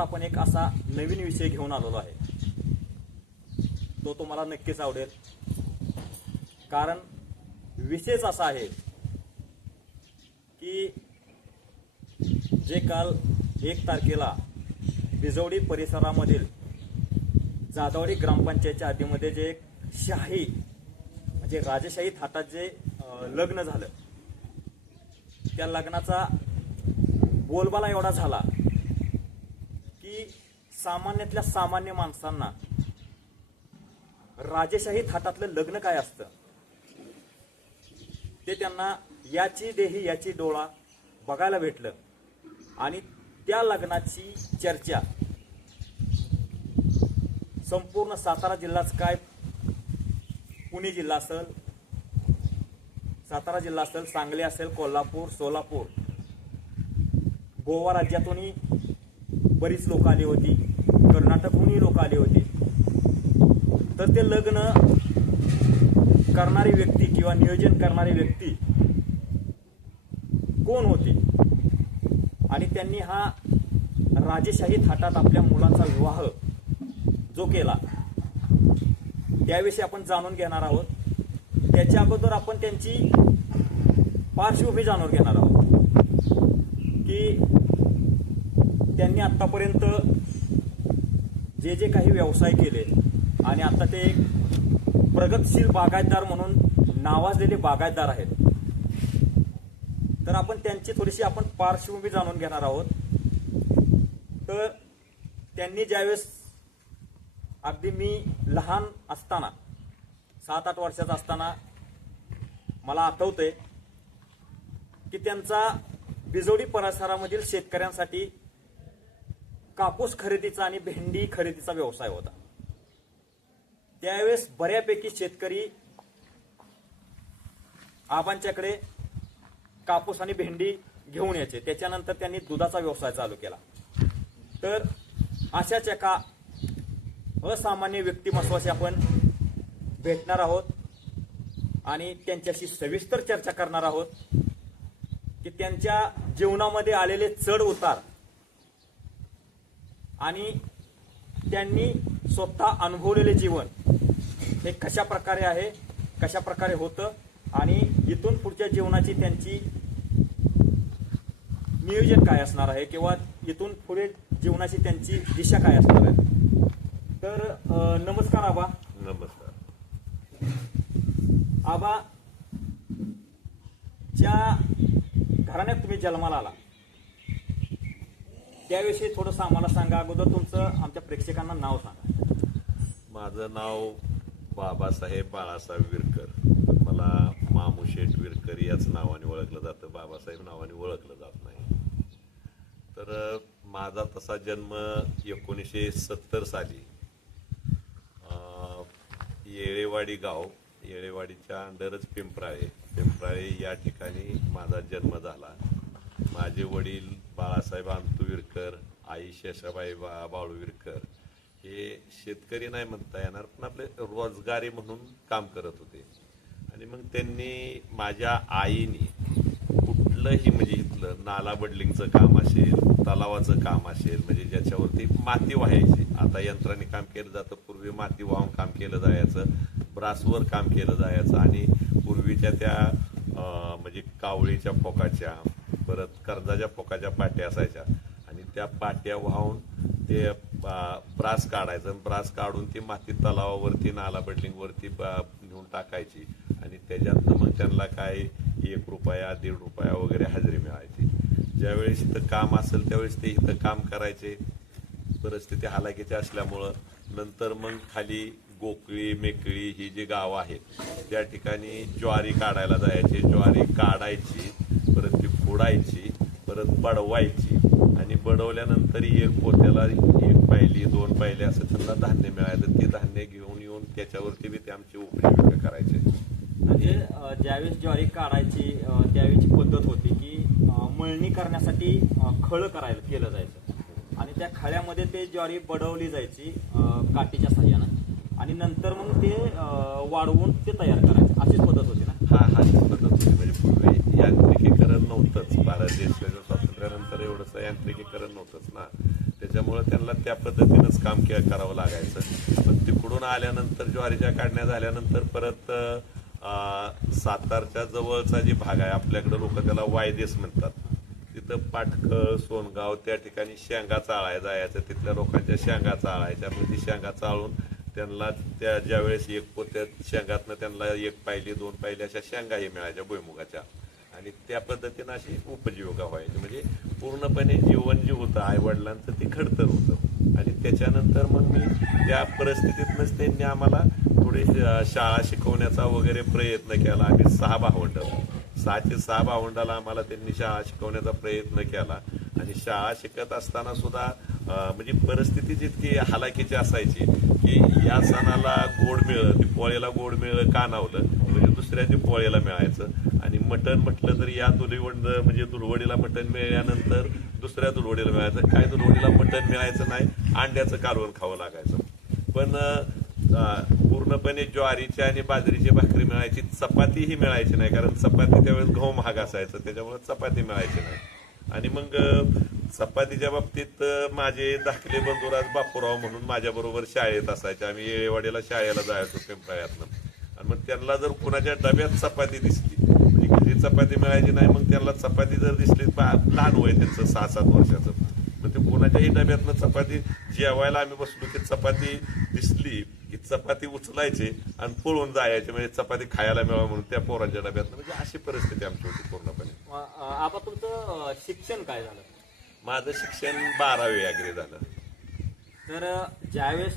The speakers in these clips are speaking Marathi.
आपण एक असा नवीन विषय घेऊन आलेलो आहे, तो तुम्हाला नक्कीच आवडेल. कारण विषयच असा आहे की जे काल 1 तारखेला बिजवडी परिसरामधील जाधवडी ग्रामपंचायतच्या हद्दीमध्ये जे एक शाही म्हणजे राजेशाही थाटात जे लग्न झालं, त्या लग्नाचा बोलबाला एवढा झाला की सामान्यातल्या सामान्य माणसांना राजेशाही थाटातलं लग्न काय असतं ते त्यांना याची देही याची डोळा बघायला भेटलं. आणि त्या लग्नाची चर्चा संपूर्ण सातारा जिल्हाच काय, पुणे जिल्हा असेल, सातारा जिल्हा असेल, सांगली असेल, कोल्हापूर, सोलापूर, गोवा राज्यातूनही बरीच लोक आली होती, कर्नाटकहूनही लोक आली होती. तर ते लग्न करणारी व्यक्ती किंवा नियोजन करणारी व्यक्ती कोण होती आणि त्यांनी हा राजेशाही थाटात आपल्या मुलांचा विवाह जो केला त्याविषयी आपण जाणून घेणार आहोत. त्याच्या अगोदर आपण त्यांची पार्श्वभूमी जाणून घेणार आहोत की त्यांनी आतापर्यंत जे जे काही व्यवसाय केले आणि आता ते एक प्रगतशील बागायतदार म्हणून नावाजलेले बागायतदार आहेत. तर आपण त्यांची थोडीशी आपण पार्श्वभूमी जाणून घेणार आहोत. तर त्यांनी ज्यावेळेस अगदी मी लहान असताना 7-8 वर्षाचा असताना मला आठवतंय की त्यांचा बिजवडी परिसरामधील शेतकऱ्यांसाठी कापूस खरेदीचा आणि भेंडी खरेदीचा व्यवसाय होता. त्यावेळेस बऱ्यापैकी शेतकरी आबांच्याकडे कापूस आणि भेंडी घेऊन यायचे. त्याच्यानंतर त्यांनी दुधाचा व्यवसाय चालू केला. तर अशाच एका असामान्य व्यक्तिमत्वाशी आपण भेटणार आहोत आणि त्यांच्याशी सविस्तर चर्चा करणार आहोत की त्यांच्या जीवनामध्ये आलेले चढ उतार आणि त्यांनी स्वतः अनुभवलेले जीवन हे कशा प्रकारे आहे, कशा प्रकारे होतं आणि इथून पुढच्या जीवनाची त्यांची नियोजन काय असणार आहे किंवा इथून पुढे जीवनाची त्यांची दिशा काय असणार आहे. तर नमस्कार आबा. नमस्कार. आबा, ज्या घराण्यात तुम्ही जन्माला आला त्याविषयी थोडंसं आम्हाला सांगा. अगोदर तुमचं आमच्या प्रेक्षकांना नाव सांगा. माझं नाव बाबासाहेब बाळासाहेब विरकर. मला मामूशेठ विरकर याच नावाने ओळखलं जातं, बाबासाहेब नावाने ओळखलं जात नाही. तर माझा तसा जन्म 1970 साली येळेवाडी गाव, येळेवाडीच्या अंडरच पिंपराळे या ठिकाणी माझा जन्म झाला. माझे वडील बाळासाहेब अंतू विरकर, आई शेषाबाई बाळू विरकर हे शेतकरी नाही म्हणता येणार पण आपले रोजगारी म्हणून काम करत होते. आणि मग त्यांनी माझ्या आईने कुठलंही म्हणजे इथलं नाला बडलिंगचं काम असेल, तलावाचं काम असेल, म्हणजे ज्याच्यावरती माती वाहायची, आता यंत्राने काम केलं जातं, पूर्वी माती वाहून काम केलं जायचं, ब्रासवर काम केलं जायचं. आणि पूर्वीच्या त्या म्हणजे कावळीच्या फोकाच्या, परत कर्जाच्या फोकाच्या पाट्या असायच्या आणि त्या पाट्या वाहून ते ब्रास काढायचं, ब्रास काढून ती माती तलावावरती नाला बडलिंगवरती नेऊन टाकायची आणि त्याच्यातनं मग त्यांना काय 1 रुपया 1.5 रुपया वगैरे हजेरी मिळायची. ज्यावेळेस इथं काम असेल त्यावेळेस ते इथं काम करायचे. परिस्थिती हालाकीची असल्यामुळं नंतर मग खाली गोकळी मेकळी ही जी गावं आहेत त्या ठिकाणी ज्वारी काढायला जायचे. ज्वारी काढायची, परत ती फोडायची, परत बडवायची आणि बडवल्यानंतर 1 पोत्याला 1 पायली 2 पायले असं त्यांना धान्य मिळायचं. ते धान्य घेऊन येऊन त्याच्यावरती बी ते आमची उपजीविका करायचे. म्हणजे ज्यावेळेस ज्वारी काढायची त्यावेळेची पद्धत होती की मळणी करण्यासाठी खळ केलं जायचं आणि त्या खळ्यामध्ये ते ज्वारी बडवली जायची काठीच्या साह्यानं आणि नंतर मग ते वाढवून ते तयार करायचे. अशीच पद्धत होती ना? अशी पद्धत होती. म्हणजे पूर्वी यांत्रिकीकरण नव्हतंच. भारत देशाच्या स्वातंत्र्यानंतर एवढंसं यांत्रिकीकरण नव्हतंच ना, त्याच्यामुळे त्यांना त्या पद्धतीनंच काम करावं लागायचं. पण तिकडून आल्यानंतर ज्वारीच्या काढण्या झाल्यानंतर परत सातारच्या जवळचा जी भाग आहे आपल्याकडे लोक त्याला वायदेस म्हणतात, तिथं पाटखळ सोनगाव त्या ठिकाणी शेंगा चाळायला जायचं. तिथल्या लोकांच्या शेंगा चाळायच्या. मग ती शेंगा चाळून त्यांना त्या ज्यावेळेस एक पोत्या शेंगातनं त्यांना 1 पायली 2 पायली अशा शेंगाही मिळायच्या भुईमुगाच्या, आणि त्या पद्धतीनं अशी उपजीविका व्हायची. म्हणजे पूर्णपणे जीवन जे होतं आईवडिलांचं ते खडतर होतं. आणि त्याच्यानंतर मग मी त्या परिस्थितीतनंच त्यांनी आम्हाला थोडी शाळा शिकवण्याचा वगैरे प्रयत्न केला. आम्ही 6 भावंड, 6चे 6 भावंडाला आम्हाला त्यांनी शाळा शिकवण्याचा प्रयत्न केला. आणि शाळा शिकत असताना सुद्धा म्हणजे परिस्थिती जितकी हालाकीची असायची की या सणाला गोड मिळलं, ती पोळीला गोड मिळलं कानावलं म्हणजे दुसऱ्या ती पोळीला मिळायचं. आणि मटण म्हटलं तर या धुलीवंड म्हणजे दुलवडीला मटण मिळाल्यानंतर दुसऱ्या दुलवडीला मिळायचं. काय दुलवडीला मटण मिळायचं नाही, अंड्याचं कालवण खावं लागायचं. पण पूर्णपणे ज्वारीची आणि बाजरीची भाकरी मिळायची, चपाती ही मिळायची नाही, कारण चपाती त्यावेळेस गहू महाग असायचं, त्याच्यामुळे चपाती मिळायची नाही. आणि मग चपातीच्या बाबतीत माझे धाकले बंधुराज बापूराव म्हणून माझ्याबरोबर शाळेत असायचे. आम्ही येळेवाडीला शाळेला जायचो पिंपळ्यातनं. आणि मग त्यांना जर कुणाच्या डब्यात चपाती दिसली, म्हणजे घरी चपाती मिळायची नाही, मग त्यांना चपाती जर दिसली, लहान वय त्यांचं 6-7 वर्षाचं, मग ते कोणाच्याही डब्यातनं चपाती जेवायला आम्ही बसलो की चपाती दिसली की चपाती उचलायचे आणि पळून जायचे, म्हणजे चपाती खायला मिळावं म्हणून त्या पोरांच्या डब्यातनं. म्हणजे अशी परिस्थिती आमची होती पूर्णपणे. आता तुमचं शिक्षण काय झालं? माझं शिक्षण 12वी ॲग्री झालं. तर ज्यावेळेस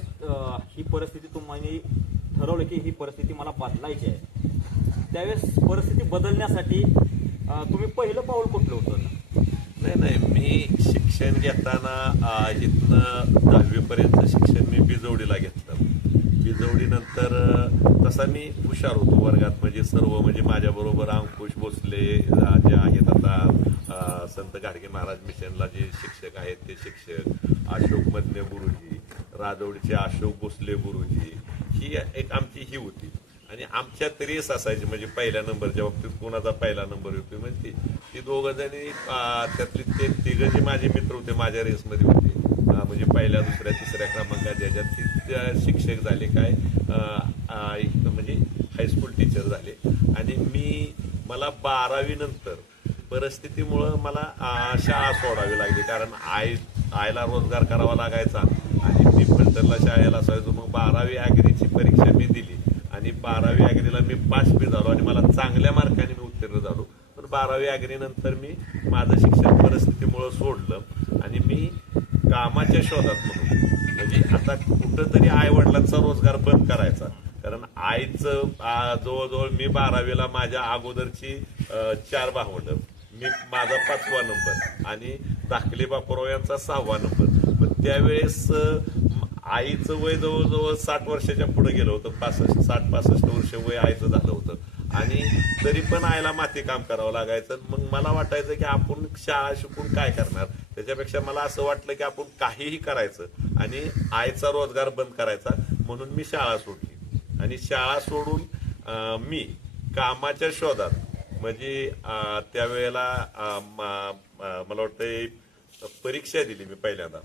ही परिस्थिती तुम्हाला ठरवलं की ही परिस्थिती मला बदलायची आहे, त्यावेळेस परिस्थिती बदलण्यासाठी तुम्ही पहिलं पाऊल कुठलं होतं? नाही, मी शिक्षण घेताना इथनं 10वी पर्यंत शिक्षण मी बिजवडीला घेतलं. बिजवडीनंतर तसा मी हुशार होतो वर्गात, म्हणजे सर्व म्हणजे माझ्याबरोबर अंकुश भोसले जे आहेत आता संत गाडगे महाराज मिशनला जे शिक्षक आहेत ते शिक्षक, अशोक मदने गुरुजी, राजवडीचे अशोक भोसले गुरुजी, ही एक आमची ही होती. आणि आमच्यात रेस असायची, म्हणजे पहिल्या नंबरच्या बाबतीत कोणाचा पहिला नंबर होतो म्हणजे ती दोघं जणी त्यातली ते तिघं जे माझे मित्र होते माझ्या रेसमध्ये होते. म्हणजे पहिल्या दुसऱ्या तिसऱ्या क्रमांकात ज्याच्यात ते शिक्षक झाले काय म्हणजे हायस्कूल टीचर झाले. आणि मला 12वी नंतर परिस्थितीमुळं मला शाळा सोडावी लागली, कारण आईला रोजगार करावा लागायचा आणि मी फलटणला शाळेला असायचो. मग 12वी ॲग्रीची परीक्षा मी दिली आणि 12वी ॲग्रीला मी पास बी झालो आणि मला चांगल्या मार्काने मी उत्तीर्ण झालो. पण 12वी ॲग्री नंतर मी माझं शिक्षण परिस्थितीमुळं सोडलं आणि मी कामाच्या शोधात म्हणून, म्हणजे आता कुठंतरी आईवडिलांचा रोजगार बंद करायचा. कारण आईचं जवळजवळ मी 12वीला माझ्या अगोदरची 4 भावंड, माझा 5वा नंबर आणि धाकले बापूराव यांचा 6वा नंबर. पण त्यावेळेस आईचं वय जवळजवळ 60 वर्षाच्या पुढे गेलं होतं. 60-65 वर्ष वय आईचं झालं होतं आणि तरी पण आईला माती काम करावं लागायचं. मग मला वाटायचं की आपण शाळा शिकून काय करणार, त्याच्यापेक्षा मला असं वाटलं की आपण काहीही करायचं आणि आईचा रोजगार बंद करायचा. म्हणून मी शाळा सोडली आणि शाळा सोडून मी कामाच्या शोधात, म्हणजे त्यावेळेला मला वाटतं परीक्षा दिली मी पहिल्यांदा.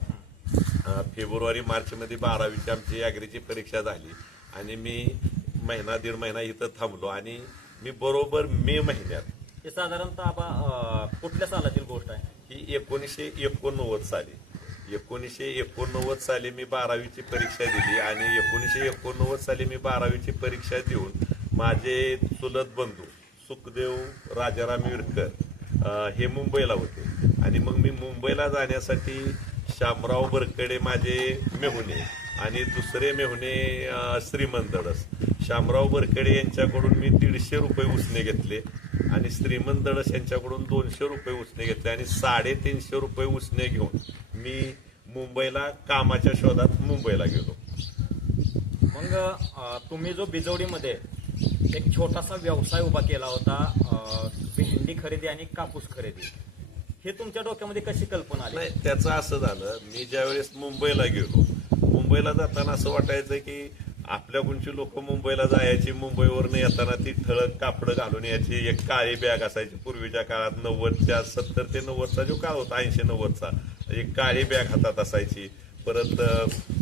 फेब्रुवारी-मार्चमध्ये 12वीची आमची ॲग्रीची परीक्षा झाली आणि मी 1.5 महिना इथं थांबलो. आणि मी बरोबर मे महिन्यात, हे साधारणतः कुठल्या सालातील गोष्ट आहे ही 1989 साली, 1989 साली मी 12वीची परीक्षा दिली. आणि 1989 साली मी 12वीची परीक्षा देऊन माझे चुलत बंधू सुखदेव राजाराम विरकर हे मुंबईला होते. आणि मग मी मुंबईला जाण्यासाठी शामराव बरकडे माझे मेहुणे आणि दुसरे मेहुणे श्रीमंत दडस, शामराव बरकडे यांच्याकडून मी 150 रुपये उसने घेतले आणि श्रीमंत दडस यांच्याकडून 200 रुपये उसने घेतले आणि 350 रुपये उसने घेऊन मी मुंबईला कामाच्या शोधात मुंबईला गेलो. मग तुम्ही जो बिजवडीमध्ये एक छोटासा व्यवसाय उभा केला होता, भेंडी खरेदी आणि कापूस खरेदी, हे तुमच्या डोक्यामध्ये कशी कल्पना आली? नाही, त्याचं असं झालं, मी ज्यावेळेस मुंबईला गेलो, मुंबईला जाताना असं वाटायचं की आपल्याकडची लोक मुंबईला जायची, मुंबईवरनं येताना ती ठळक कापडं घालून यायची, एक काळी बॅग असायची पूर्वीच्या काळात 90च्या 70 ते 90चा जो काळ होता 80-90चा, एक काळी बॅग हातात असायची. परत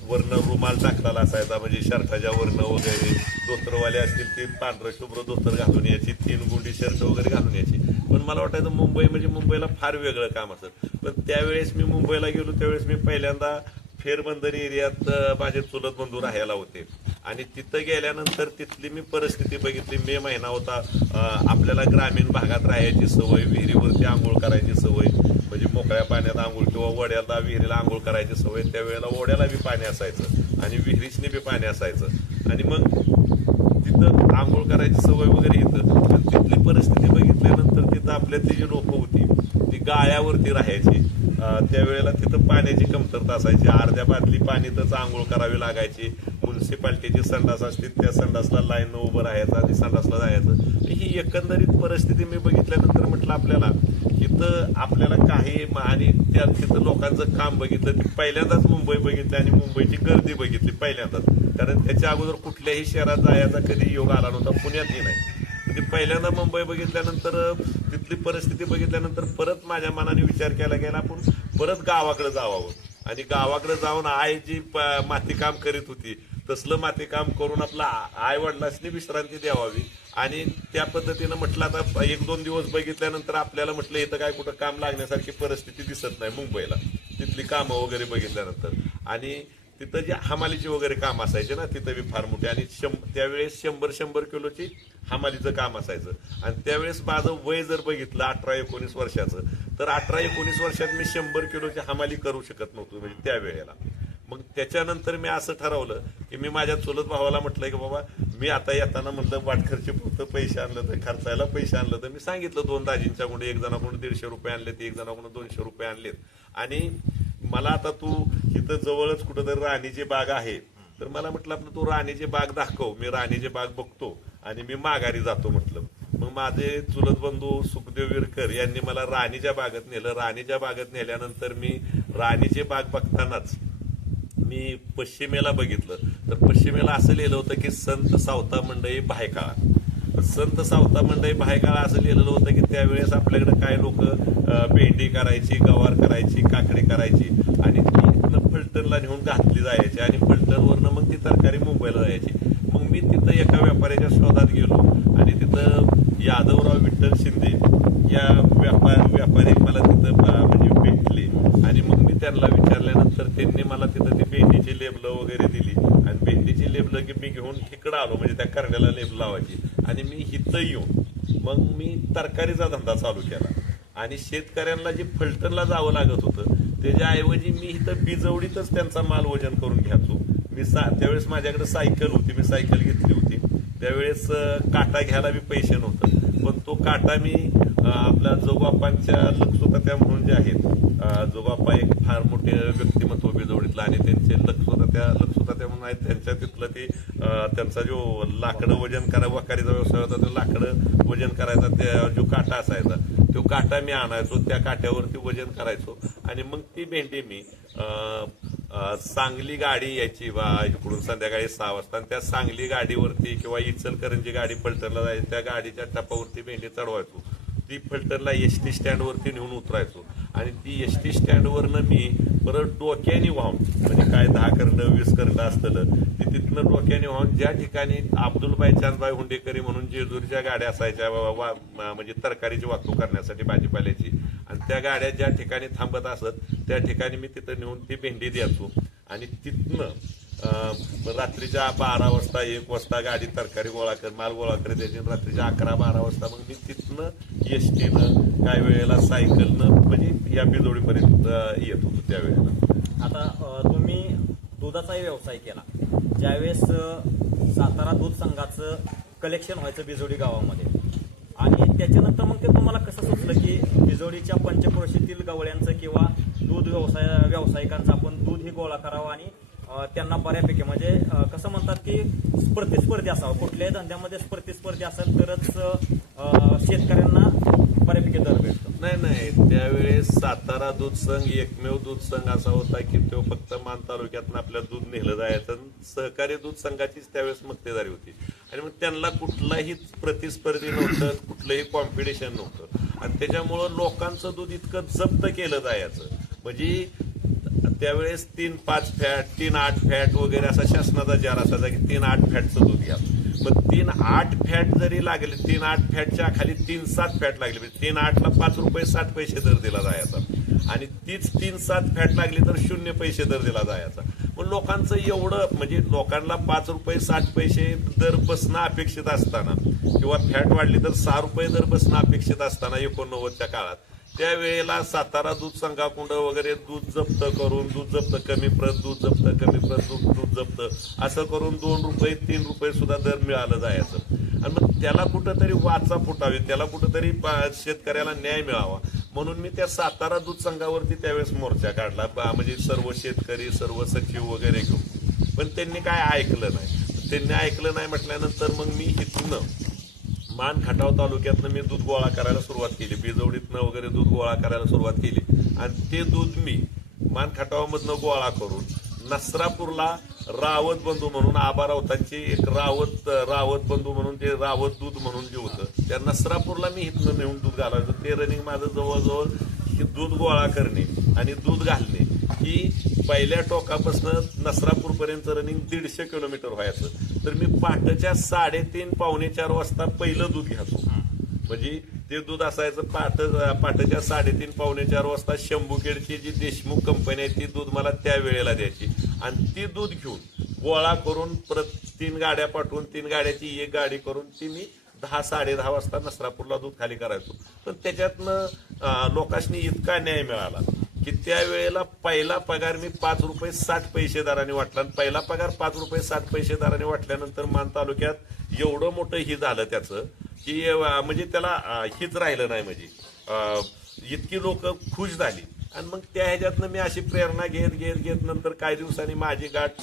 वरनं रुमाल टाकलेला असायचा, म्हणजे शर्टाच्या वरनं वगैरे. धोतरवाले असतील ते पांढरं शुभ्र धोतर घालून यायची, 3 गुंडी शर्ट वगैरे घालून यायची. पण मला वाटायचं मुंबई म्हणजे मुंबईला फार वेगळं काम असतं. पण त्यावेळेस मी मुंबईला गेलो त्यावेळेस मी पहिल्यांदा फेरबंदर एरियात माझे चुलत बंधू राहायला होते आणि तिथं गेल्यानंतर तिथली मी परिस्थिती बघितली. मे महिना होता, आपल्याला ग्रामीण भागात राहायची सवय, विहिरीवरती आंघोळ करायची सवय, म्हणजे मोकळ्या पाण्यात आंघोळ किंवा वड्याला विहिरीला आंघोळ करायची सवय. त्यावेळेला ओढ्याला बी पाणी असायचं आणि विहिरीसनी बी पाणी असायचं आणि मग तिथं आंघोळ करायची सवय वगैरे येतं. तिथली परिस्थिती बघितल्यानंतर तिथं आपल्या ती जी लोकं होती ती गाळ्यावरती राहायची. त्यावेळेला तिथं पाण्याची कमतरता असायची, अर्ध्या बादली पाणीतच आंघोळ करावी लागायची. म्युन्सिपाल्टीची संडास असते त्या संडासला लाईन उभं राहायचं आणि संडासला जायचं. ही एकंदरीत परिस्थिती मी बघितल्यानंतर म्हटलं आपल्याला तिथं आपल्याला काही आणि त्या तिथं लोकांचं काम बघितलं. ती पहिल्यांदाच मुंबई बघितली आणि मुंबईची गर्दी बघितली पहिल्यांदाच, कारण त्याच्या अगोदर कुठल्याही शहरात जायचा कधी योग आला नव्हता, पुण्यातही नाही. ती पहिल्यांदा मुंबई बघितल्यानंतर तिथली परिस्थिती बघितल्यानंतर परत माझ्या मनाने विचार केला गेला आपण परत गावाकडे जावावं आणि गावाकडे जाऊन आई जी मातीकाम करीत होती तसलं मातीकाम करून आपला आई वडिलांनी विश्रांती द्यावावी. आणि त्या पद्धतीनं म्हटलं आता 1-2 दिवस बघितल्यानंतर आपल्याला म्हटलं इथं काय कुठं काम लागण्यासारखी परिस्थिती दिसत नाही मुंबईला, तिथली कामं वगैरे बघितल्यानंतर. आणि तिथं जे हमालीचे वगैरे काम असायचे ना तिथं बी फार मोठे आणि त्यावेळेस 100 किलोची हमालीचं काम असायचं. आणि त्यावेळेस माझं वय जर बघितलं 18-19 वर्षाचं तर 18-19 वर्षात मी 100 किलोची हमाली करू शकत नव्हतो म्हणजे त्यावेळेला. मग त्याच्यानंतर मी असं ठरवलं की मी माझ्या चुलत भावाला म्हटलं की बाबा मी आता येताना म्हटलं वाटखर्ची पुरतं पैसे आणलं तर खर्चायला पैसे आणलं तर मी सांगितलं 2 दाजींच्याकडून, एक जणाकडून 150 रुपये आणलेत, एक जणाकडून 200 रुपये आणलेत. आणि मला आता तू इथं जवळच कुठंतरी राणीची बाग आहे तर मला म्हटलं आपलं तू राणीची बाग दाखव, मी राणीची बाग बघतो आणि मी माघारी जातो म्हटलं. मग माझे चुलत बंधू सुखदेव विरकर यांनी मला राणीच्या बागेत नेलं. राणीच्या बागेत नेल्यानंतर मी राणीची बाग बघतानाच मी पश्चिमेला बघितलं तर पश्चिमेला असं लिहिलं होतं की संत सावता मंडई भायकाळा. संत सावता मंडई भायकाळा असं लिहिलेलं होतं की त्यावेळेस आपल्याकडे काय लोक भेंडी करायची, गवार करायची, काकडी करायची आणि ती फलटणला नेऊन घातली जायची आणि फलटणवरनं मग ती तरकारी मुंबईला जायची. मग मी तिथं एका व्यापाऱ्याच्या शोधात गेलो आणि तिथं यादवराव विठ्ठल शिंदे या व्यापारी मला तिथं म्हणजे भेटले आणि मग मी त्यांना विचारल्यानंतर त्यांनी मला तिथं ती भेंडीची लेबलं वगैरे दिली आणि भेंडीची लेबलं की मी घेऊन तिकडं आलो म्हणजे त्या करड्याला लेबल लावायची. आणि मी इथं येऊन मग मी तरकारीचा धंदा चालू केला आणि शेतकऱ्यांना जे फलटणला जावं लागत होतं त्याच्याऐवजी मी इथं बिजवडीतच त्यांचा माल वजन करून घ्यायचो. मी त्यावेळेस माझ्याकडे सायकल होती, मी सायकल घेतली होती. त्यावेळेस काटा घ्यायला बी पैसे नव्हतं पण तो काटा मी आपल्या जोगाप्पांच्या लक्षोतात्या म्हणून जे आहेत, जोगाप्पा एक फार मोठे व्यक्तिमत्व बिजवडीतलं आणि त्यांचे लक्षोतात्या म्हणून आहेत, त्यांच्या तिथलं ते त्यांचा जो लाकडं वजन करा वकारीचा व्यवसाय होता तो लाकडं वजन करायचा त्या जो काटा असायचा तो काटा मी आणायचो, त्या काट्यावरती वजन करायचो आणि मग ती भेंडी मी सांगली गाडी यायची बा इकडून संध्याकाळी 6 वाजता आणि त्या सांगली गाडीवरती किंवा इचलकरंजी गाडी फलटणला जायची त्या गाडीच्या टपावरती भेंडी चढवायचो. ती फलटणला एसटी स्टँडवरती नेऊन उतरायचो आणि ती एसटी स्टँडवरनं मी परत डोक्याने वाहून म्हणजे काय 10 करंडं 20 करंडं असतं ती तिथनं डोक्याने वाहून ज्या ठिकाणी अब्दुलबाई चांदबाई हुंडेकरी म्हणून जेजुरीच्या गाड्या असायच्या म्हणजे तरकारीची वाहतूक करण्यासाठी भाजीपाल्याची आणि त्या गाड्या ज्या ठिकाणी थांबत असत त्या ठिकाणी मी तिथं नेऊन ती भेंडी द्यायचो आणि तिथनं रात्रीच्या 12 वाजता 1 वाजता गाडी तरकारी माल गोळा करत द्यायची. रात्रीच्या 11-12 वाजता मग मी तिथनं एसटीनं काय वेळेला सायकलनं म्हणजे या बिजोडीपर्यंत येत होतो त्यावेळेला. आता तुम्ही दुधाचाही व्यवसाय केला, ज्यावेळेस सातारा दूध संघाचं कलेक्शन व्हायचं बिजोडी गावामध्ये आणि त्याच्यानंतर मग ते तुम्हाला कसं सुचलं की बिजोडीच्या पंचक्रोशीतील गवळ्यांचं किंवा दूध व्यावसायिकांचं आपण दूध ही गोळा करावं आणि त्यांना बऱ्यापैकी म्हणजे कसं म्हणतात की स्पर्धी असावं, कुठल्याही धंद्यामध्ये स्पर्धी असेल तरच शेतकऱ्यांना बऱ्यापैकी दर भेटतो. नाही नाही, त्यावेळेस सातारा दूध संघ एकमेव दूध संघ असा होता की तो फक्त मान तालुक्यातनं आपल्या दूध नेलं जायचं आणि सहकारी दूध संघाचीच त्यावेळेस मक्तेदारी होती आणि मग त्यांना कुठलाही प्रतिस्पर्धी नव्हतं, कुठलंही कॉम्पिटिशन नव्हतं आणि त्याच्यामुळं लोकांचं दूध इतकं जप्त केलं जायचं. म्हणजे त्यावेळेस 3-5 फॅट 3-8 फॅट वगैरे असा शासनाचा जार असायचा की 3-8 फॅटचं दूध घ्या. मग 3-8 फॅट जरी लागले 3-8 फॅटच्या खाली 3-7 फॅट लागले म्हणजे 3-8ला ₹5.60 दर दिला जायचा आणि तीच 3-7 फॅट लागली तर ₹0 दर दिला जायचा. मग लोकांचं एवढं म्हणजे लोकांना ₹5.60 दर बसणं अपेक्षित असताना किंवा फॅट वाढली तर ₹6 दर बसणं अपेक्षित असताना 89च्या काळात त्यावेळेला सातारा दूध संघाकुंड वगैरे दूध जप्त करून दूध जप्त कमी प्रत दूध जप्त कमी प्रत दूध जप्त असं करून ₹2 ₹3 सुद्धा दर मिळालं जायचं आणि मग त्याला कुठंतरी वाचा फुटावी, त्याला कुठंतरी शेतकऱ्याला न्याय मिळावा म्हणून मी त्या सातारा दूध संघावरती त्यावेळेस मोर्चा काढला. म्हणजे सर्व शेतकरी सर्व सचिव वगैरे घेऊन, पण त्यांनी काय ऐकलं नाही. त्यांनी ऐकलं नाही म्हटल्यानंतर मग मी इथनं मान खटाव तालुक्यातनं मी दूध गोळा करायला सुरुवात केली, बिजवडीतनं वगैरे दूध गोळा करायला सुरुवात केली आणि ते दूध मी मान खटावामधनं गोळा करून नसरापूरला रावत बंधू म्हणून आबा रावतांची एक रावत बंधू म्हणून ते रावत दूध म्हणून जे होतं त्या नसरापूरला मी इथनं नेऊन दूध घालायचं. ते रनिंग माझं जवळजवळ दूध गोळा करणे आणि दूध घालणे ही पहिल्या टोकापासून नसरापूरपर्यंत रनिंग 150 किलोमीटर व्हायचं. तर मी पहाटेच्या 3:30-4 वाजता पहिलं दूध घ्यायचो. म्हणजे ते दूध असायचं पहाटेच्या 3:30-4 वाजता शंभूखेडची जी देशमुख कंपनी आहे ती दूध मला त्या वेळेला द्यायची आणि ती दूध घेऊन गोळा करून परत 3 गाड्या पाठवून 3 गाड्याची एक गाडी करून ती मी 10-10:30 वाजता नसरापूरला दूध खाली करायचो. पण त्याच्यातनं लोकांनी इतका न्याय मिळाला की त्यावेळेला पहिला पगार मी ₹5.60 दराने वाटला आणि पहिला पगार ₹5.60 दराने वाटल्यानंतर मान तालुक्यात एवढं मोठं ही झालं त्याचं की म्हणजे त्याला हीच राहिलं नाही. म्हणजे इतकी लोक खुश झाली आणि मग त्या ह्याच्यातनं मी अशी प्रेरणा घेत नंतर काही दिवसांनी माझी गाठ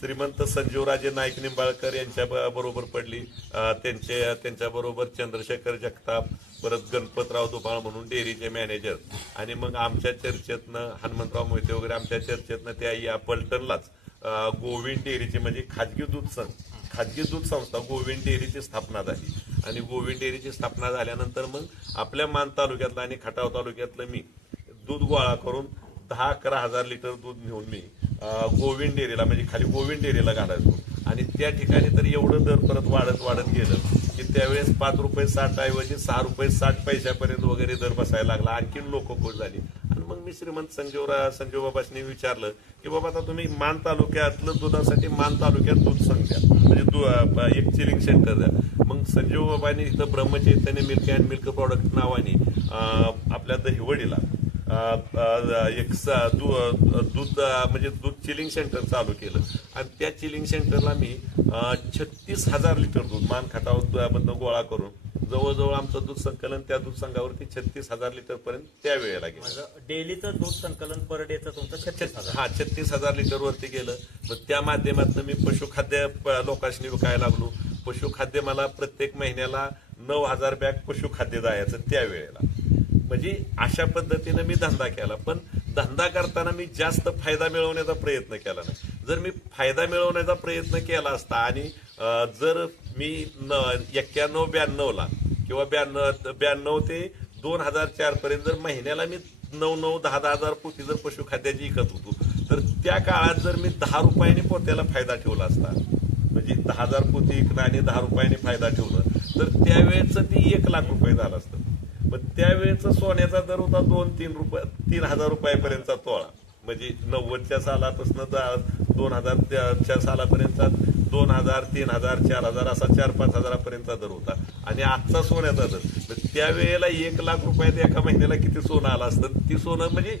श्रीमंत संजीवराजे नाईक निंबाळकर यांच्या बरोबर पडली. त्यांच्याबरोबर चंद्रशेखर जगताप, परत गणपतराव दुबाळ म्हणून डेअरीचे मॅनेजर आणि मग आमच्या चर्चेतनं हनुमंतराव मोहिते वगैरे आमच्या चर्चेतनं त्या या पलटणलाच गोविंद डेअरीचे म्हणजे खाजगी दूध संस्था गोविंद डेअरीची स्थापना झाली आणि गोविंद डेअरीची स्थापना झाल्यानंतर मग आपल्या मान तालुक्यातलं आणि खटाव तालुक्यातलं मी दूध गोळा करून 10-11 हजार लिटर दूध नेऊन मी गोविंद डेअरीला म्हणजे खाली गोविंद डेअरीला घालायचो आणि त्या ठिकाणी तर एवढं दर परत वाढत गेलं की त्यावेळेस ₹5.60 ऐवजी ₹6.60 वगैरे दर बसायला लागला. आणखीन लोक खुश झाली आणि मग मी श्रीमंत संजीवबाबांनी विचारलं की बाबा आता तुम्ही मान तालुक्यातलं दुधासाठी मान तालुक्यात दूध संघ द्या म्हणजे एक चिलिंग सेंटर द्या. मग संजीवबाबांनी इथं Brahmachaitanya milk and milk product नावाने आपल्या दहिवडीला एक दूध म्हणजे दूध चिलिंग सेंटर चालू केलं आणि त्या चिलिंग सेंटरला मी 36,000 लिटर दूध मान खटावमधनं गोळा करून जवळजवळ आमचं दूध संकलन त्या दूध संघावरती 36,000 लिटर पर्यंत त्या वेळेला गेलं. डेलीचं दूध संकलन पर डेचं तुमचं 36,000. 36,000 लिटर वरती गेलं. मग त्या माध्यमातून मी पशुखाद्य लोकांनी विकायला लागलो. पशुखाद्य मला प्रत्येक महिन्याला 9,000 बॅग पशुखाद्य जायचं त्या वेळेला. म्हणजे अशा पद्धतीनं मी धंदा केला. पण धंदा करताना मी जास्त फायदा मिळवण्याचा प्रयत्न केला नाही. जर मी फायदा मिळवण्याचा प्रयत्न केला असता आणि जर मी 91-92ला किंवा 92 ते 2004 पर्यंत जर महिन्याला मी 9-10 हजार पोती जर पशुखाद्याची विकत होतो तर त्या काळात जर मी ₹10 पोत्याला फायदा ठेवला असता म्हणजे 10,000 पोती विकणं आणि ₹10 फायदा ठेवलं तर त्यावेळेचं ती ₹1,00,000 झालं असतं. मग त्यावेळेचा सोन्याचा दर होता ₹2,000-3,000 पर्यंतचा तोळा. म्हणजे 90च्या सालापासून 2000च्या सालापर्यंतचा 2,000, 3,000, 4,000 असा 4-5 हजारापर्यंतचा दर होता आणि आजचा सोन्याचा दर त्यावेळेला ₹1,00,000 एका महिन्याला किती सोनं आलं असतं. ती सोनं म्हणजे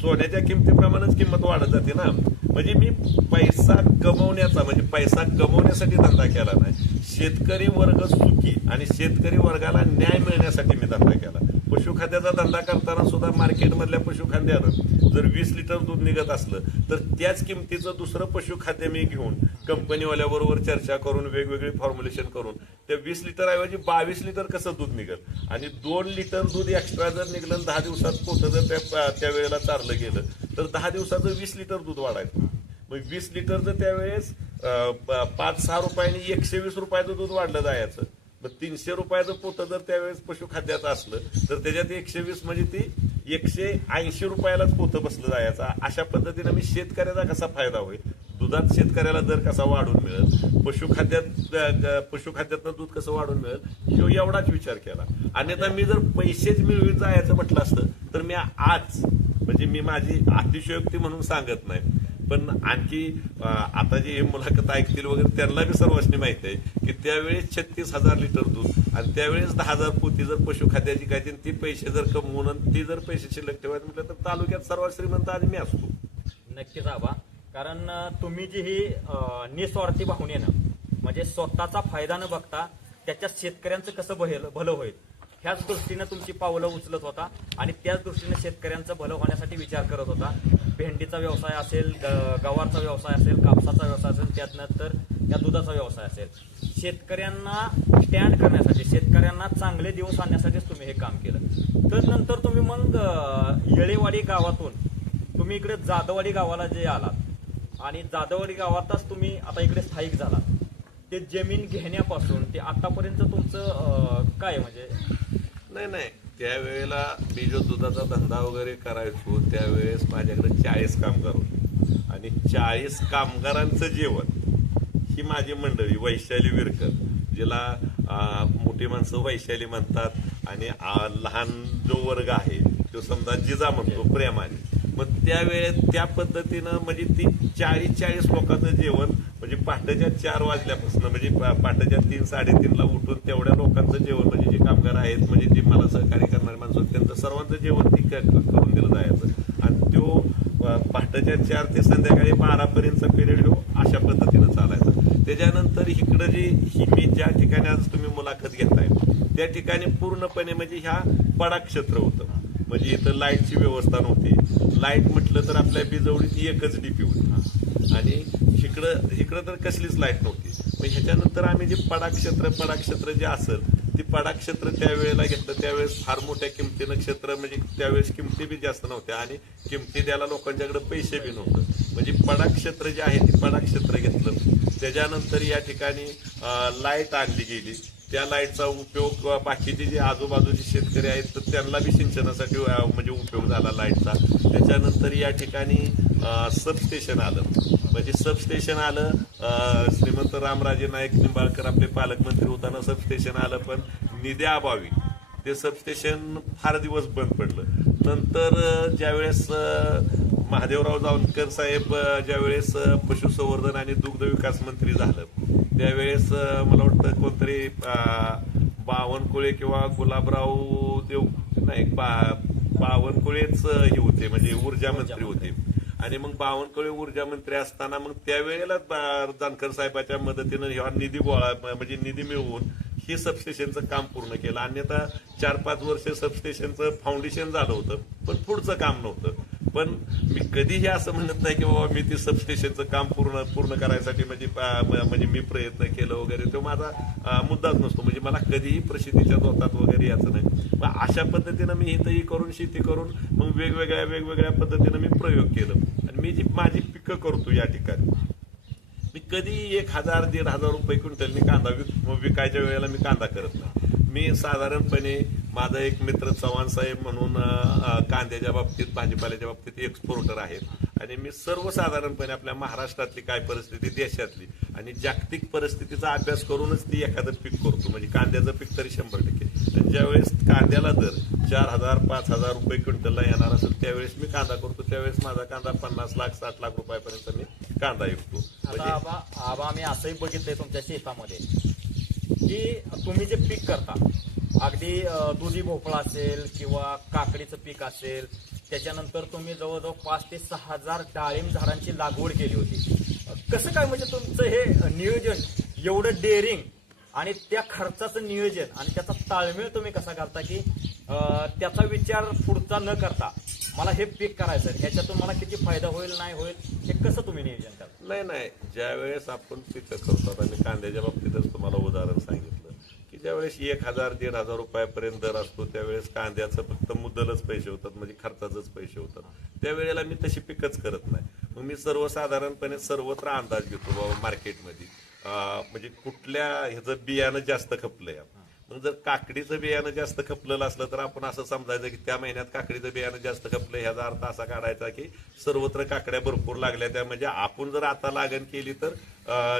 सोन्याच्या किमतीप्रमाणेच किंमत वाढत जाते ना. म्हणजे मी पैसा कमवण्यासाठी धंदा केला नाही. शेतकरी वर्ग सुखी आणि शेतकरी वर्गाला न्याय मिळण्यासाठी मी धंदा केला. पशुखाद्याचा धंदा करताना सुद्धा मार्केटमधल्या पशुखाद्यानं जर 20 लिटर दूध निघत असलं तर त्याच किमतीचं दुसरं पशुखाद्य मी घेऊन कंपनीवाल्याबरोबर चर्चा करून वेगवेगळी फॉर्म्युलेशन करून त्या 20 लिटर ऐवजी 22 लिटर कसं दूध निघेल आणि 2 लिटर दूध एक्स्ट्रा जर निघलं 10 दिवसात पोतं जर त्या वेळेला चारलं गेलं तर 10 दिवसाचं 20 लिटर दूध वाढायचं. मग 20 लिटरचं त्यावेळेस 5-6 रुपयांनी 120 रुपयाचं दूध वाढलं जायचं. मग 300 रुपयाचं पोतं जर त्यावेळेस पशुखाद्याचं असलं तर त्याच्यात 120 म्हणजे ती 180 रुपयालाच पोतं बसलं जायचं. अशा पद्धतीनं मी शेतकऱ्याचा कसा फायदा होईल, दुधात शेतकऱ्याला दर कसा वाढून मिळेल, पशुखाद्यातनं दूध कसं वाढून मिळेल एवढाच विचार केला. अन्यथा मी जर पैसेच मिळवीत जायचं म्हटलं असतं तर मी आज म्हणजे मी माझी अतिशयोक्ती म्हणून सांगत नाही, पण आणखी आता जे हे मुलाखत ऐकतील वगैरे त्यांना बी सर्वांनी माहिती आहे की त्यावेळेस 36,000 लिटर दूध आणि त्यावेळेस 10,000 पोती जर पशुखाद्याची काय ती पैसे जर कमवून ती जर पैसे शिल्लक ठेवायचं म्हटलं तर तालुक्यात सर्वात श्रीमंत आज मी असतो. नक्कीच आबा, कारण तुम्ही जी ही निस्वार्थी भावनेनं म्हणजे स्वतःचा फायदा न बघता त्याच्या शेतकऱ्यांचं कसं भलं होईल ह्याच दृष्टीनं तुमची पावलं उचलत होता आणि त्याच दृष्टीने शेतकऱ्यांचं भलं होण्यासाठी विचार करत होता. भेंडीचा व्यवसाय असेल, गवारचा व्यवसाय असेल, कापसाचा व्यवसाय असेल, त्यानंतर त्या दुधाचा व्यवसाय असेल, शेतकऱ्यांना स्टँड करण्यासाठी, शेतकऱ्यांना चांगले दिवस आणण्यासाठीच तुम्ही हे काम केलं. तर नंतर तुम्ही मग येळेवाडी गावातून तुम्ही इकडे जाधववाडी गावाला जे आलात आणि जाधववाडी गावातच तुम्ही आता इकडे स्थायिक झालात. ते जमीन घेण्यापासून ते आतापर्यंत तुमचं काय म्हणजे? नाही त्यावेळेला मी जो दुधाचा धंदा वगैरे करायचो त्यावेळेस माझ्याकडे 40 कामगार होते आणि 40 कामगारांचं जेवण ही माझी मंडळी वैशाली विरकर, जिला मोठी माणसं वैशाली म्हणतात आणि लहान जो वर्ग आहे तो समजा जिजा म्हणतो प्रेमाने. मग त्यावेळेस त्या पद्धतीनं म्हणजे ती 40 लोकांचं जेवण म्हणजे पहाटेच्या 4 वाजल्यापासून म्हणजे पहाटेच्या 3-3:30ला उठून तेवढ्या लोकांचं जेवण म्हणजे जे कामगार आहेत म्हणजे जे मला सहकार्य करणारे माणसं त्यांचं सर्वांचं जेवण ती करून दिलं जायचं आणि तो पहाटेच्या 4 ते संध्याकाळी 12 पर्यंतचा पिरियड हो अशा पद्धतीनं चालायचा. त्याच्यानंतर इकडं जी मी ज्या ठिकाणी आज तुम्ही मुलाखत घेताय त्या ठिकाणी पूर्णपणे म्हणजे ह्या पडाक्षेत्र होतं. म्हणजे इथं लाईटची व्यवस्था नव्हती. लाईट म्हटलं तर आपल्या बिजवडीत एकच डीपी होती आणि इकडं तर कसलीच लाईट नव्हती. मग ह्याच्यानंतर आम्ही जे पडाक्षेत्र जे असेल ती पडाक्षेत्र त्यावेळेला घेतलं. त्यावेळेस फार मोठ्या किमतीनं क्षेत्र म्हणजे त्यावेळेस किमती बी जास्त नव्हत्या आणि किमती द्यायला लोकांच्याकडे पैसे बी नव्हतं. म्हणजे पडाक्षेत्र जे आहे ते पडाक्षेत्र घेतलं. त्याच्यानंतर या ठिकाणी लाईट आणली गेली. त्या लाईटचा उपयोग बाकीचे जे आजूबाजूचे शेतकरी आहेत तर त्यांना बी सिंचनासाठी म्हणजे उपयोग झाला लाईटचा. त्याच्यानंतर या ठिकाणी सबस्टेशन आलं. म्हणजे सबस्टेशन आलं, श्रीमंत रामराजे नाईक निंबाळकर आपले पालकमंत्री होताना सबस्टेशन आलं, पण निधीअभावी ते सबस्टेशन फार दिवस बंद पडलं. नंतर ज्यावेळेस महादेवराव जानकर साहेब ज्यावेळेस पशुसंवर्धन आणि दुग्ध विकास मंत्री झालं त्यावेळेस मला वाटतं कोणतरी बावनकुळे किंवा गुलाबराव देव नाही बावनकुळेच हे होते म्हणजे ऊर्जा मंत्री होते. आणि मग बावनकुळे ऊर्जा मंत्री असताना मग त्यावेळेला जानकर साहेबाच्या मदतीनं ह्या निधी गोळा म्हणजे निधी मिळवून हे सबस्टेशनचं काम पूर्ण केलं. अन्यथा 4-5 वर्ष सबस्टेशनचं फाउंडेशन झालं होतं पण पुढचं काम नव्हतं. पण मी कधीही असं म्हणत नाही की बाबा मी ते सबस्टेशनचं काम पूर्ण करायसाठी म्हणजे मी प्रयत्न केलं वगैरे, तो माझा मुद्दाच नसतो. म्हणजे मला कधीही प्रसिद्धीच्या जोतात वगैरे यायचं नाही. मग अशा पद्धतीनं मी इथंही करून शेती करून मग वेगवेगळ्या पद्धतीनं मी प्रयोग केलं. आणि मी जी माझी पिकं करतो या ठिकाणी मी कधी 1,000-1,500 रुपये क्विंटलनी कांदा विकायच्या वेळेला मी कांदा करत नाही. मी साधारणपणे माझा एक मित्र चव्हाण साहेब म्हणून कांद्याच्या बाबतीत भाजीपाल्याच्या बाबतीत एक्सपोर्टर आहेत आणि मी सर्वसाधारणपणे आपल्या महाराष्ट्रातली काय परिस्थिती देशातली आणि जागतिक परिस्थितीचा अभ्यास करूनच ती एखादं पीक करतो. म्हणजे कांद्याचं पीक तरी 100%. आणि ज्यावेळेस कांद्याला दर 4,000-5,000 रुपये क्विंटलला येणार असेल त्यावेळेस मी कांदा करतो. त्यावेळेस माझा कांदा 50 लाख 60 लाख रुपयापर्यंत मी कांदा विकतो. म्हणजे आबा आम्ही असंही बघितलंय तुमच्या शेतामध्ये की तुम्ही जे पीक करता अगदी दुधी भोपळा असेल किंवा काकडीचं पीक असेल, त्याच्यानंतर तुम्ही जवळजवळ 5,000 ते 6,000 डाळिंब झाडांची लागवड केली होती. कसं काय म्हणजे तुमचं हे नियोजन एवढं डेअरिंग आणि त्या खर्चाचं नियोजन आणि त्याचा ताळमेळ तुम्ही कसा घालता की त्याचा विचार पुढचा न करता मला हे पीक करायचं ह्याच्यातून मला किती फायदा होईल नाही होईल हे कसं तुम्ही नियोजन करता? नाही, ज्या वेळेस आपण पिकं करतो, आता मी कांद्याच्या बाबतीतच तुम्हाला उदाहरण सांगितलं की ज्यावेळेस 1,000-1,500 रुपयापर्यंत दर असतो त्यावेळेस कांद्याचं फक्त मुद्दलच पैसे होतात, म्हणजे खर्चाचंच पैसे होतात. त्यावेळेला मी तशी पिकच करत नाही. मग मी सर्वसाधारणपणे सर्वत्र अंदाज घेतो बाबा मार्केटमध्ये म्हणजे कुठल्या ह्याचं बियाणं जास्त खपलंय. मग जर काकडीचं बियाणं जास्त खपलेलं असलं तर आपण असं समजायचं की त्या महिन्यात काकडीचं बियाणं जास्त खपलं, ह्याचा अर्थ असा काढायचा की सर्वत्र काकड्या भरपूर लागल्या, त्या म्हणजे आपण जर आता लागण केली तर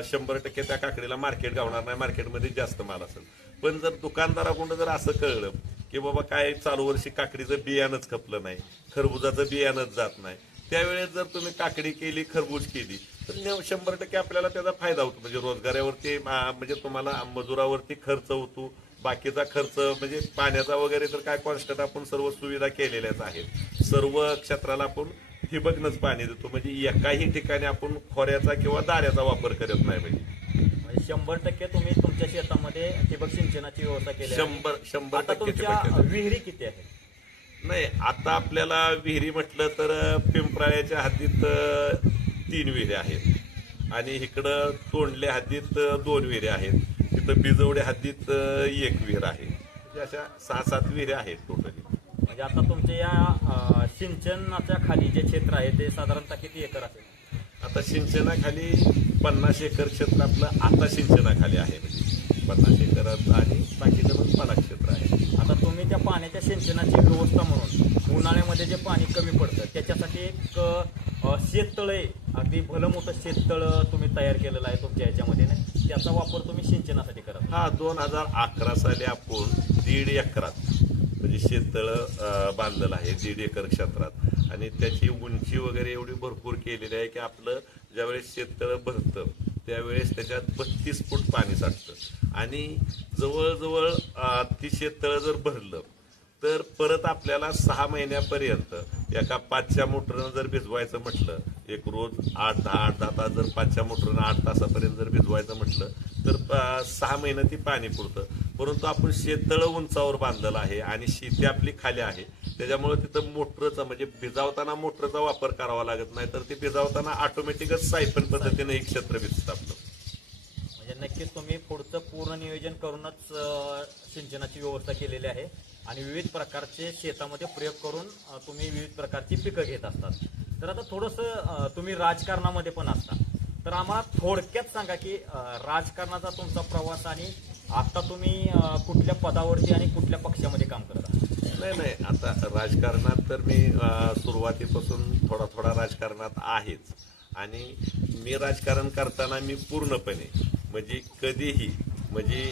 100% त्या काकडीला मार्केट गावणार नाही, मार्केटमध्ये जास्त माल असेल. पण जर दुकानदाराकडून जर असं कळलं की बाबा काय चालू वर्षी काकडीचं बियाणंच खपलं नाही, खरबुजाचं बियाणंच जात नाही, त्यावेळेस जर तुम्ही काकडी केली, खरबूज केली तर 100% आपल्याला त्याचा फायदा होतो. म्हणजे रोजगारावरती म्हणजे तुम्हाला मजुरावरती खर्च होतो, बाकीचा खर्च म्हणजे पाण्याचा वगैरे तर काय कॉन्स्टंट आपण सर्व सुविधा केलेल्याच आहेत. सर्व क्षेत्राला आपण ठिबकनंच पाणी देतो, म्हणजे एकाही ठिकाणी आपण खोऱ्याचा किंवा दाऱ्याचा वापर करत नाही. म्हणजे 100% तुम्ही तुमच्या शेतामध्ये ठिबक सिंचनाची व्यवस्था केली आहे. 100% तुमच्या ठिबक. विहिरी किती आहेत? नाही, आता आपल्याला विहिरी म्हटलं तर पिंपराळ्याच्या हद्दीत 3 विहिरी आहेत आणि इकडं तोंडल्या हद्दीत 2 विहिरी आहेत, तिथं बिजवड्या हद्दीत 1 विहीर आहे. म्हणजे अशा 6-7 विहिरी आहेत टोटली. म्हणजे आता तुमच्या या सिंचनाच्या खाली जे क्षेत्र आहे ते साधारणतः किती एकर असेल? आता सिंचनाखाली 50 एकर क्षेत्र आपलं आता सिंचनाखाली आहे, म्हणजे 50 एकरात आणि बाकीचं पण 50 क्षेत्र आहे. आता तुम्ही त्या पाण्याच्या सिंचनाची व्यवस्था म्हणून उन्हाळ्यामध्ये जे पाणी कमी पडतं त्याच्यासाठी एक शेततळ आहे, अगदी भलं मोठं शेततळ तुम्ही तयार केलेलं आहे तुमच्या ह्याच्यामध्ये, त्याचा वापर तुम्ही सिंचनासाठी करा. हा, 2011 साली आपण 1.5 एकरात म्हणजे शेततळ बांधलेलं आहे 1.5 एकर क्षेत्रात, आणि त्याची उंची वगैरे एवढी भरपूर केलेली आहे की आपलं ज्यावेळेस शेततळ भरतं त्यावेळेस त्याच्यात 32 फूट पाणी साठतं आणि जवळजवळ ती शेततळ जर भरलं तर परत आपल्याला 6 महिन्यापर्यंत एका 5च्या मोटरनं जर भिजवायचं म्हटलं, एक रोज 8-10 तास जर 5च्या मोटरनं 8 तासापर्यंत जर भिजवायचं म्हटलं तर 6 महिने ती पाणी पुरतं. परंतु आपण शेततळ उंचावर बांधलेलं आहे आणि शेती आपली खाली आहे, त्याच्यामुळे तिथं मोटरचा म्हणजे भिजावताना मोटरचा वापर करावा लागत नाही, तर ते भिजावताना ऑटोमॅटिकच सायपन पद्धतीने एक क्षेत्र भिजतं आपलं. म्हणजे नक्कीच तुम्ही पुढचं पूर्ण नियोजन करूनच सिंचनाची व्यवस्था केलेली आहे आणि विविध प्रकारचे शेतामध्ये प्रयोग करून तुम्ही विविध प्रकारची पिकं घेत असतात. तर आता थोडंसं तुम्ही राजकारणामध्ये पण असता, तर आम्हाला थोडक्यात सांगा की राजकारणाचा तुमचा प्रवास आणि आता तुम्ही कुठल्या पदावरती आणि कुठल्या पक्षामध्ये काम करता? नाही, आता राजकारणात तर मी सुरुवातीपासून थोडा राजकारणात आहेच, आणि मी राजकारण करताना मी पूर्णपणे म्हणजे कधीही म्हणजे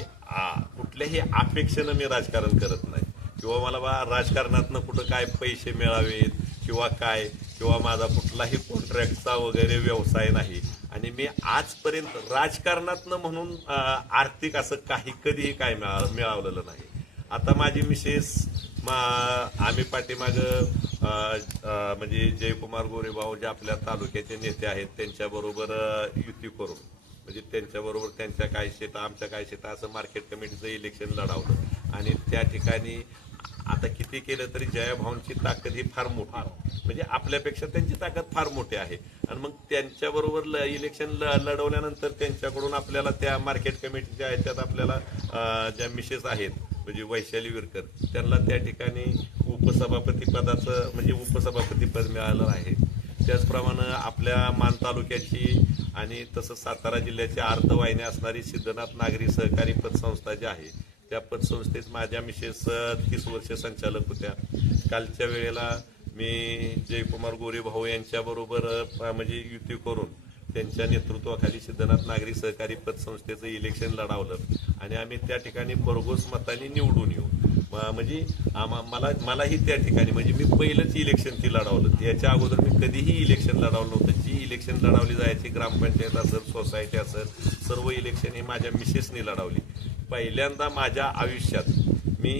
कुठल्याही अपेक्षेनं मी राजकारण करत नाही, किंवा मला राजकारणातनं कुठं काय पैसे मिळावेत किंवा माझा कुठलाही कॉन्ट्रॅक्टचा वगैरे व्यवसाय नाही. आणि मी आजपर्यंत राजकारणातनं म्हणून आर्थिक असं कधीही काय मिळवलेलं नाही. आता माझी मिसेस आम्ही पाठीमागं म्हणजे जयकुमार गोरेभाऊ जे आपल्या तालुक्याचे नेते आहेत त्यांच्याबरोबर युती करून म्हणजे त्यांच्याबरोबर त्यांच्या काय शेता आमच्या काय शेता असं मार्केट कमिटीचं इलेक्शन लढवलं, आणि त्या ठिकाणी आता किती केलं तरी जयाभाऊंची ताकद ही फार मोठी, म्हणजे आपल्यापेक्षा त्यांची ताकद फार मोठी आहे. आणि मग त्यांच्याबरोबर इलेक्शन लढवल्यानंतर त्यांच्याकडून आपल्याला त्या मार्केट कमिटीच्या ह्याच्यात आपल्याला ज्या मिसेस आहेत म्हणजे वैशाली विरकर त्यांना त्या ठिकाणी उपसभापती पदाचं म्हणजे उपसभापती पद मिळालं आहे. त्याचप्रमाणे आपल्या मान तालुक्याची आणि तसं सातारा जिल्ह्याची अर्धवाहिनी असणारी सिद्धनाथ नागरी सहकारी पतसंस्था जी आहे त्या पतसंस्थेत माझ्या मिसेस 30 वर्ष संचालक होत्या. कालच्या वेळेला मी जयकुमार गोरेभाऊ यांच्याबरोबर म्हणजे युती करून त्यांच्या नेतृत्वाखाली सिद्धनाथ नागरी सहकारी पतसंस्थेचं इलेक्शन लढवलं आणि आम्ही त्या ठिकाणी भरघोस मतांनी निवडून येऊ. म्हणजे मलाही त्या ठिकाणी म्हणजे मी पहिलंच इलेक्शन ती लढवलं, याच्या अगोदर मी कधीही इलेक्शन लढवलं नव्हतं. जी इलेक्शन लढवली जायची ग्रामपंचायत असेल सोसायटी असेल सर्व इलेक्शन ही माझ्या मिसेसनी लढवली. पहिल्यांदा माझ्या आयुष्यात मी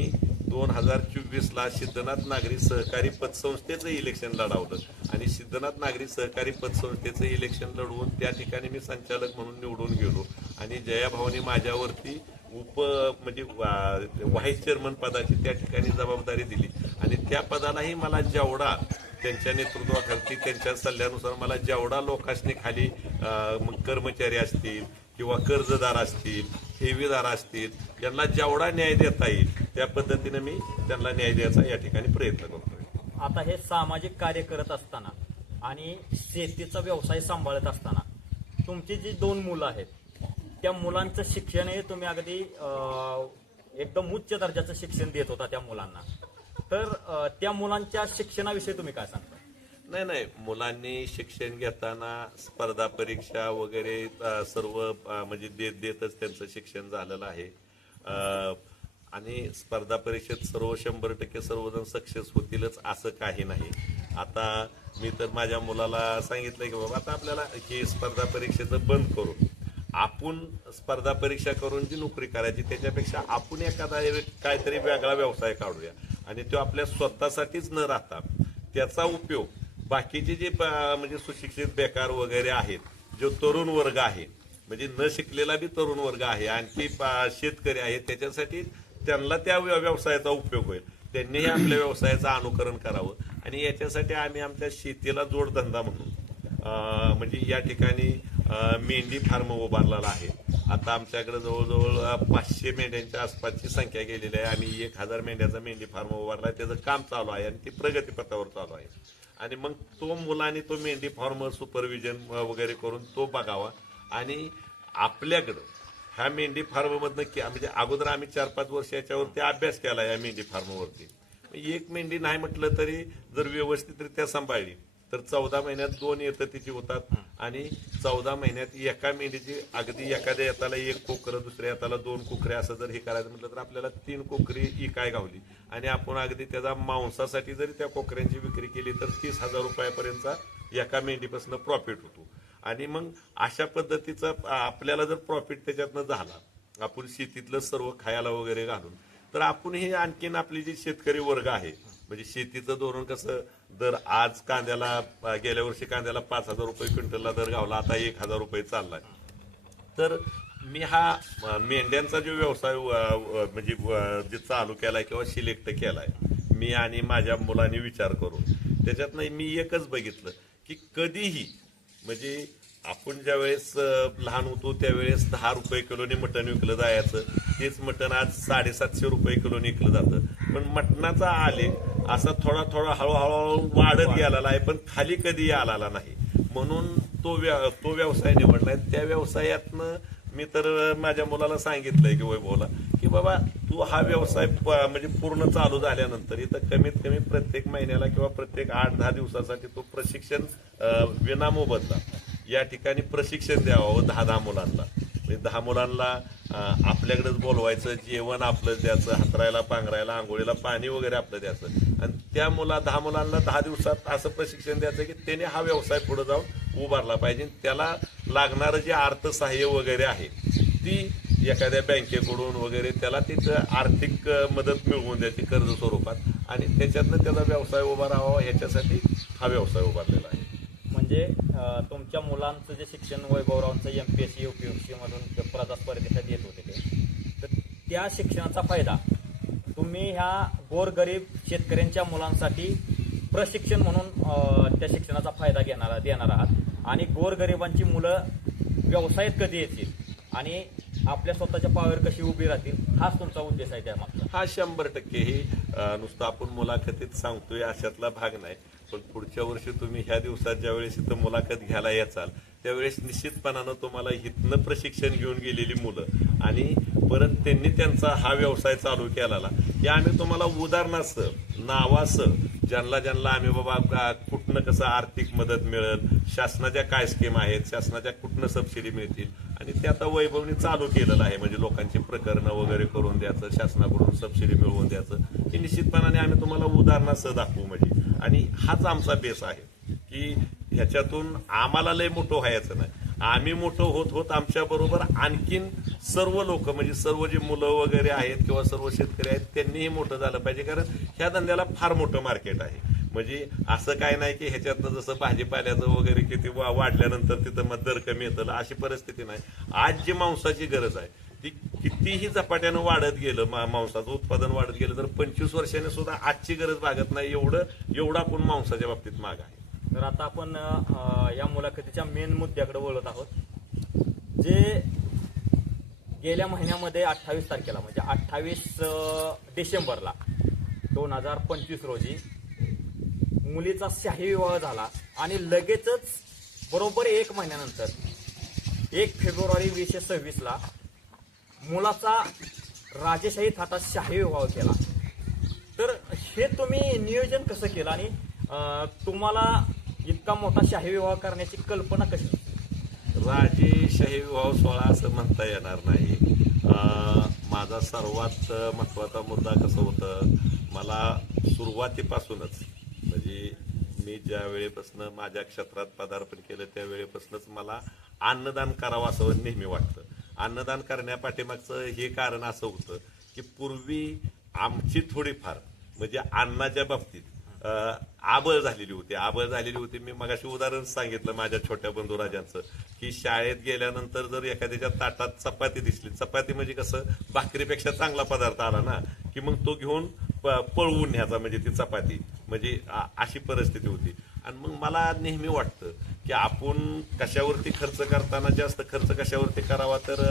2024ला सिद्धनाथ नागरी सहकारी पतसंस्थेचं इलेक्शन लढवलं आणि सिद्धनाथ नागरी सहकारी पतसंस्थेचं इलेक्शन लढवून त्या ठिकाणी मी संचालक म्हणून निवडून गेलो आणि जयाभाऊनी माझ्यावरती म्हणजे व्हाईस चेअरमन पदाची त्या ठिकाणी जबाबदारी दिली आणि त्या पदालाही मला जेवढा त्यांच्या नेतृत्वाखाली त्यांच्या सल्ल्यानुसार मला जेवढा लोकांनी खाली मग कर्मचारी असतील किंवा कर्जदार असतील ठेवीदार असतील यांना जेवढा न्याय देता येईल त्या पद्धतीने मी त्यांना न्याय द्यायचा या ठिकाणी प्रयत्न करतोय. आता हे सामाजिक कार्य करत असताना आणि शेतीचा व्यवसाय सांभाळत असताना तुमची जी 2 मुलं आहेत त्या मुलांचं शिक्षण हे तुम्ही अगदी एकदम उच्च दर्जाचं शिक्षण देत होता त्या मुलांना, तर त्या मुलांच्या शिक्षणाविषयी तुम्ही काय सांगता? नाही, मुलांनी शिक्षण घेताना स्पर्धा परीक्षा वगैरे सर्व म्हणजे देतच त्यांचं शिक्षण झालेलं आहे आणि स्पर्धा परीक्षेत 100% सर्वजण सक्सेस होतीलच असं काही नाही. आता मी तर माझ्या मुलाला सांगितलं की बाबा आता आपल्याला ही स्पर्धा परीक्षेचं बंद करून आपण स्पर्धा परीक्षा करून जी नोकरी करायची त्याच्यापेक्षा आपण एखादा काहीतरी वेगळा व्यवसाय काढूया आणि तो आपल्या स्वतःसाठीच न राहता त्याचा उपयोग बाकीचे जे म्हणजे सुशिक्षित बेकार वगैरे आहेत, जो तरुण वर्ग आहे म्हणजे न शिकलेला बी तरुण वर्ग आहे, आणखी शेतकरी आहेत, त्याच्यासाठी त्यांना त्या व्यवसायाचा उपयोग होईल. त्यांनीही आपल्या व्यवसायाचं अनुकरण करावं आणि याच्यासाठी आम्ही आमच्या शेतीला जोडधंदा म्हणून म्हणजे या ठिकाणी मेंढी फार्म उभारलेला आहे. आता आमच्याकडे जवळजवळ 500 मेंढ्यांच्या आसपासची संख्या गेलेली आहे. आम्ही 1000 मेंढ्याचा मेंढी फार्म उभारला आहे. त्याचं काम चालू आहे आणि ते प्रगतीपथावर चालू आहे आणि मग तो मुलांनी तो मेंढी फार्म सुपरविजन वगैरे करून तो बघावा आणि आपल्याकडं ह्या मेंढी फार्ममधनं म्हणजे अगोदर आम्ही 4-5 वर्ष याच्यावरती अभ्यास केला या मेंढी फार्मवरती. एक मेंढी नाही म्हटलं तरी जर व्यवस्थितरित्या सांभाळली तर 14 महिन्यात 2 येतं तिची होतात आणि 14 महिन्यात एका मेंढीची अगदी एखाद्या येताला 1 कोकरं दुसऱ्या येताला 2 कोकरे असं जर हे करायचं म्हटलं तर आपल्याला 3 कोकरी इकाय गावली आणि आपण अगदी त्याचा मांसासाठी जरी त्या कोकऱ्यांची विक्री केली तर 30,000 रुपयापर्यंतचा एका मेंढीपासून प्रॉफिट होतो. आणि मग अशा पद्धतीचा आपल्याला जर प्रॉफिट त्याच्यातनं झाला आपण शेतीतलं सर्व खायला वगैरे घालून तर आपण हे आणखीन आपली जी शेतकरी वर्ग आहे म्हणजे शेतीचं धोरण कसं दर आज कांद्याला गेल्या वर्षी कांद्याला 5,000 रुपये क्विंटलला दर गावला, आता 1,000 रुपये चाललाय. तर मी हा मेंढ्यांचा जो व्यवसाय म्हणजे जे चालू केलाय किंवा सिलेक्ट केलाय मी आणि माझ्या मुलांनी विचार करून त्याच्यातनं मी एकच बघितलं की कधीही म्हणजे आपण ज्यावेळेस लहान होतो त्यावेळेस 10 रुपये किलोने मटण विकलं जायचं, तेच मटण आज 750 रुपये किलोने विकलं जातं. पण मटणाचा आलेख असा थोडा थोडा हळूहळू वाढत गेलेला आहे पण खाली कधी आलेला नाही. म्हणून तो व्यवसाय निवडलाय. त्या व्यवसायातनं मी तर माझ्या मुलाला सांगितलंय की वैभवला की बाबा तू हा व्यवसाय म्हणजे पूर्ण चालू झाल्यानंतर इथं कमीत कमी प्रत्येक महिन्याला किंवा प्रत्येक 8-10 दिवसासाठी तो प्रशिक्षण विनामोबदला या ठिकाणी प्रशिक्षण द्यावं 10 मुलांना. म्हणजे 10 मुलांना आपल्याकडेच बोलवायचं, जेवण आपलं द्यायचं, हातरायला पांघरायला आंघोळीला पाणी वगैरे आपलं द्यायचं आणि त्या 10 मुलांना 10 दिवसात असं प्रशिक्षण द्यायचं की त्याने हा व्यवसाय पुढे जाऊन उभारला पाहिजे. त्याला लागणारं जे अर्थसहाय्य वगैरे आहे ती एखाद्या बँकेकडून वगैरे त्याला तिथं आर्थिक मदत मिळवून द्यायची कर्ज स्वरूपात आणि त्याच्यातनं त्याचा व्यवसाय उभा राहावा ह्याच्यासाठी हा व्यवसाय उभारलेला आहे. म्हणजे तुमच्या मुलांचं जे शिक्षण वैभवरावांचं MPSC UPSC मधून स्पर्धा स्पर्धेसाठी येत होते ते, तर त्या शिक्षणाचा फायदा तुम्ही ह्या गोरगरीब शेतकऱ्यांच्या मुलांसाठी प्रशिक्षण म्हणून त्या शिक्षणाचा फायदा देणार आहात आणि गोरगरिबांची मुलं व्यवसायात कधी येतील आणि आपल्या स्वतःच्या पायावर कशी उभी राहतील हाच तुमचा उद्देश आहे त्यामागचा. हा 100% हे नुसतं आपण मुलाखतीत सांगतोय अशातला भाग नाही. पण पुढच्या वर्षी तुम्ही ह्या दिवसात ज्यावेळेस इथं मुलाखत घ्यायला याचाल त्यावेळेस निश्चितपणानं तुम्हाला इथनं प्रशिक्षण घेऊन गेलेली मुलं आणि परत त्यांनी त्यांचा हा व्यवसाय चालू केलेला की आम्ही तुम्हाला उदाहरणासह नावासह ज्यांना आम्ही बाबा कुठनं कसं आर्थिक मदत मिळेल, शासनाच्या काय स्कीम आहेत, शासनाच्या कुठनं सबसिडी मिळतील आणि ते आता वैभवनी चालू केलेलं आहे. म्हणजे लोकांची प्रकरणं वगैरे करून द्यायचं, शासनाकडून सबसिडी मिळवून द्यायचं हे निश्चितपणाने आम्ही तुम्हाला उदाहरणासह दाखवू. म्हणजे आणि हाच आमचा बेस आहे की ह्याच्यातून आम्हाला लय मोठं व्हायचं नाही. आम्ही मोठं होत होत आमच्या बरोबर आणखीन सर्व लोक म्हणजे सर्व जे मुलं वगैरे आहेत किंवा सर्व शेतकरी आहेत त्यांनीही मोठं झालं पाहिजे. कारण ह्या धंद्याला फार मोठं मार्केट आहे. म्हणजे असं काय नाही की ह्याच्यातनं जसं भाजीपाल्याचं वगैरे किती वाढल्यानंतर तिथं मग दर कमी येतं अशी परिस्थिती नाही. आज जी मांसाची गरज आहे ती कितीही झपाट्यानं वाढत गेलं, मांसाचं उत्पादन वाढत गेलं तर 25 वर्षाने सुद्धा आजची गरज भागत नाही, एवढं आपण मांसाच्या बाबतीत माग आहे. तर आता आपण या मुलाखतीच्या मेन मुद्द्याकडे वळत आहोत. जे गेल्या महिन्यामध्ये 28 तारखेला म्हणजे 28 डिसेंबरला 2025 रोजी मुलीचा शाही विवाह झाला आणि लगेचच बरोबर 1 महिन्यानंतर 1 फेब्रुवारी 2026ला मुलाचा राजेशाही थाटात शाही विवाह केला. तर हे तुम्ही नियोजन कसं केलं आणि तुम्हाला इतका मोठा शाही विवाह करण्याची कल्पना कशी? राजेशाही विवाह सोहळा असं म्हणता येणार नाही. माझा सर्वात महत्वाचा मुद्दा कसं होतं, मला सुरुवातीपासूनच म्हणजे मी ज्या वेळेपासून माझ्या क्षेत्रात पदार्पण केलं त्यावेळेपासूनच मला अन्नदान करावं असं नेहमी वाटतं. अन्नदान करण्यापाठीमागचं हे कारण असं होतं की पूर्वी आमची थोडीफार म्हणजे अन्नाच्या बाबतीत आबळ झालेली होती. मी मगाशी उदाहरण सांगितलं माझ्या छोट्या बंधुराजांचं की शाळेत गेल्यानंतर जर एखाद्याच्या ताटात चपाती दिसली, चपाती म्हणजे कसं भाकरीपेक्षा चांगला पदार्थ आला ना की मग तो घेऊन पळवून न्यायचा, म्हणजे ती चपाती म्हणजे अशी परिस्थिती होती. आणि मग मला नेहमी वाटतं की आपण कशावरती खर्च करताना जास्त खर्च कशावरती करावा तर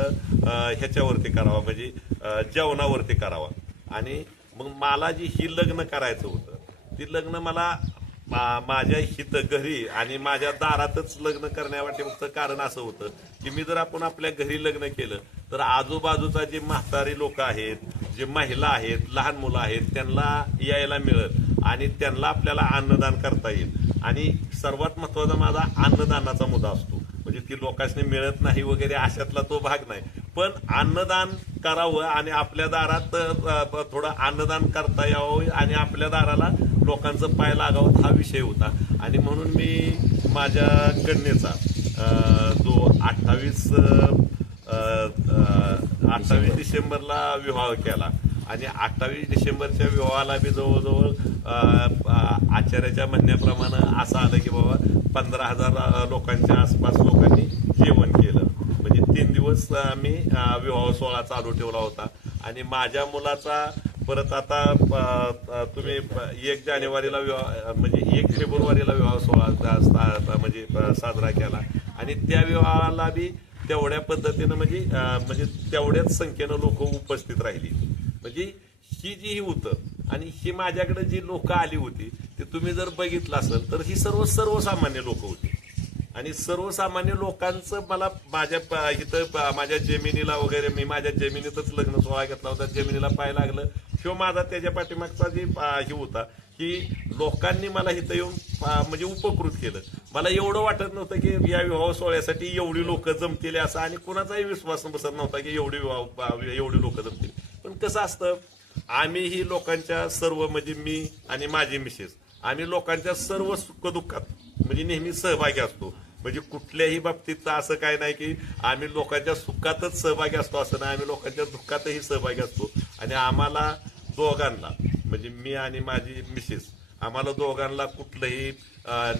ह्याच्यावरती करावा, म्हणजे जेवणावरती करावा. आणि मग मला जी ही लग्न करायचं होतं ती लग्न मला माझ्या हित घरी आणि माझ्या दारातच लग्न करण्यावाटेचं कारण असं होतं की मी जर आपण आपल्या घरी लग्न केलं तर आजूबाजूचा जे म्हातारी लोक आहेत, जे महिला आहेत, लहान मुलं आहेत त्यांना यायला मिळेल आणि त्यांना आपल्याला अन्नदान करता येईल. आणि सर्वात महत्वाचा माझा अन्नदानाचा मुद्दा असतो, म्हणजे ती लोकांनी मिळत नाही वगैरे अशातला तो भाग नाही, पण अन्नदान करावं आणि आपल्या दारात थोडं अन्नदान करता यावं आणि आपल्या दाराला लोकांचं पाय लागावं हा विषय होता. आणि म्हणून मी माझ्या कन्येचा जो 28 डिसेंबरला विवाह केला आणि 28 डिसेंबरच्या विवाहाला बी जवळजवळ आचार्याच्या म्हणण्याप्रमाणे असं आलं की बाबा 15,000 लोकांच्या आसपास लोकांनी जेवण केलं. म्हणजे 3 दिवस आम्ही विवाह सोहळा चालू ठेवला होता. आणि माझ्या मुलाचा परत आता तुम्ही 1 जानेवारीला विवाह म्हणजे 1 फेब्रुवारीला विवाह सोहळा म्हणजे साजरा केला आणि त्या विवाहाला बी तेवढ्या पद्धतीनं म्हणजे तेवढ्याच संख्येनं लोक उपस्थित राहिली. म्हणजे ही जी होतं आणि ही माझ्याकडे जी लोक आली होती ते तुम्ही जर बघितलं असेल तर ही सर्वसामान्य लोक होती. आणि सर्वसामान्य लोकांचं मला माझ्या इथं माझ्या जमिनीला वगैरे, मी माझ्या जमिनीतच लग्न सोहळा घेतला होता, जमिनीला पाय लागलं किंवा माझा त्याच्या पाठीमागचा जे हे होता की लोकांनी मला इथं येऊन म्हणजे उपकृत केलं. मला एवढं वाटत नव्हतं की या विवाह सोहळ्यासाठी एवढी लोक जमतील असं, आणि कुणाचाही विश्वास बसत नव्हता की एवढी लोक जमतील. पण कसं असतं, आम्ही ही लोकांच्या सर्व म्हणजे मी आणि माझी मिसेस आम्ही लोकांच्या सर्व सुखदुःखात म्हणजे नेहमी सहभागी असतो. म्हणजे कुठल्याही बाबतीत असं काय नाही की आम्ही लोकांच्या सुखातच सहभागी असतो असं नाही, आम्ही लोकांच्या दुःखातही सहभागी असतो. आणि आम्हाला दोघांना म्हणजे मी आणि माझी मिसेस आम्हाला दोघांना कुठलंही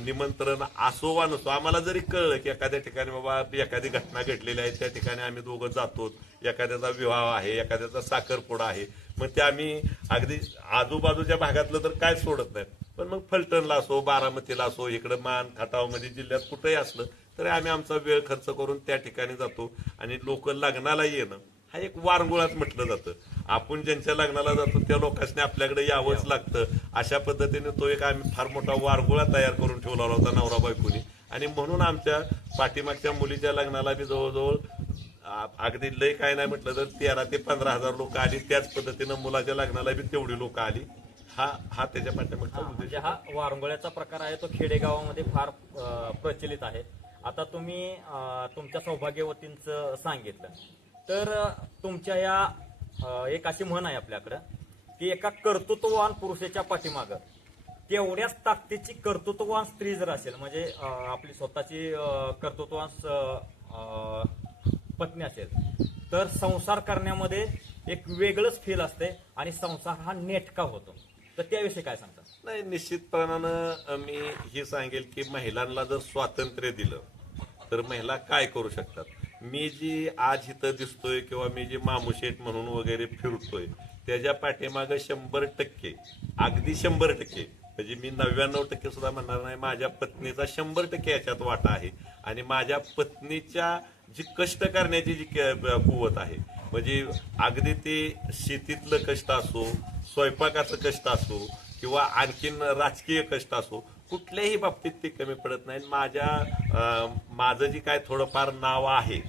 निमंत्रण असो वा नसो, आम्हाला जरी कळलं की एखाद्या ठिकाणी बाबा एखादी घटना घडलेली आहे त्या ठिकाणी आम्ही दोघं जातो, एखाद्याचा विवाह आहे, एखाद्याचा साखरपुडा आहे, मग ते आम्ही अगदी आजूबाजूच्या भागातलं तर काय सोडत नाही, पण मग फलटणला असो, बारामतीला असो, इकडं मान खटावमध्ये जिल्ह्यात कुठेही असलं तरी आम्ही आमचा वेळ खर्च करून त्या ठिकाणी जातो. आणि लोक लग्नाला येणं हा एक वारंगुळाच म्हटलं जातं. आपण ज्यांच्या लग्नाला जातो त्या लोकांनी आपल्याकडे यावंच लागतं. अशा पद्धतीने तो एक आम्ही फार मोठा वारंगुळा तयार करून ठेवला होता नवरा बायकोनी. आणि म्हणून आमच्या पाठीमागच्या मुलीच्या लग्नाला बी जवळजवळ अगदी लय काय नाही म्हटलं तर 13,000 ते 15,000 लोक आली. त्याच पद्धतीनं मुलाच्या लग्नाला बी तेवढी लोक आली. हा त्याच्या पाठीमागचा उद्देश. म्हणजे हा वारंगुळ्याचा प्रकार आहे तो खेडेगावामध्ये फार प्रचलित आहे. आता तुम्ही तुमच्या सौभाग्यवतींचं सांगितलं तर तुमच्या या एक अशी म्हण आहे आपल्याकडं की एका कर्तृत्ववान पुरुषाच्या पाठीमागं तेवढ्याच ताकदीची कर्तृत्ववान स्त्री जर असेल, म्हणजे आपली स्वतःची कर्तृत्ववान पत्नी असेल तर संसार करण्यामध्ये एक वेगळंच फील असते आणि संसार हा नेटका होतो. तर त्याविषयी काय सांगता? नाही, निश्चितपणानं मी हे सांगेल की महिलांना जर स्वातंत्र्य दिलं तर महिला काय करू शकतात. मी जी आज इथं दिसतोय किंवा मी जी मामुशेट म्हणून वगैरे फिरतोय त्याच्या पाठीमागं 100%, अगदी 100%, म्हणजे मी 99% सुद्धा म्हणणार नाही, माझ्या पत्नीचा 100% याच्यात वाटा आहे. आणि माझ्या पत्नीच्या जी कष्ट करण्याची जी कुवत आहे, म्हणजे अगदी ते शेतीतलं कष्ट असो, स्वयंपाकाचं कष्ट असो किंवा आणखीन राजकीय कष्ट असो, कुठल्याही बाबतीत ते कमी पडत नाही. माझं जी काय थोडंफार नाव आहे,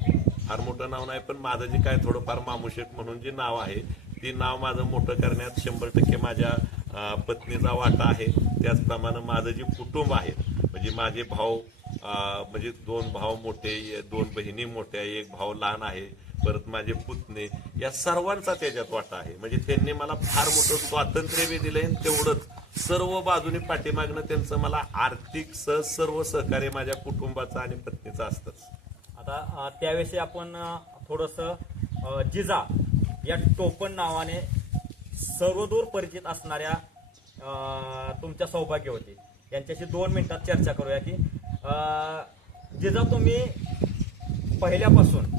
फार मोठं नाव नाही, पण माझं जे काय थोडंफार मामुशेट म्हणून जे नाव आहे, ती नाव माझं मोठं करण्यात 100% माझ्या पत्नीचा वाटा आहे. त्याचप्रमाणे माझं जे कुटुंब आहे, म्हणजे माझे भाऊ, म्हणजे 2 भाऊ मोठे, 2 बहिणी मोठ्या, 1 भाऊ लहान आहे, परत माझे पुतणे, या सर्वांचा त्याच्यात वाटा आहे. म्हणजे त्यांनी मला फार मोठं स्वातंत्र्य बी दिलंय, थोडंच सर्व बाजूनी पाठीमागणं त्यांचं मला आर्थिक सर्व सहकार्य माझ्या कुटुंबाचं आणि पत्नीचं असतंच. आता त्याविषयी आपण थोडंसं जिजा या टोपण नावाने सर्वदूर परिचित असणाऱ्या तुमच्या सौभाग्यवती यांच्याशी 2 मिनिटात चर्चा करूया की जिजा, तुम्ही पहिल्यापासून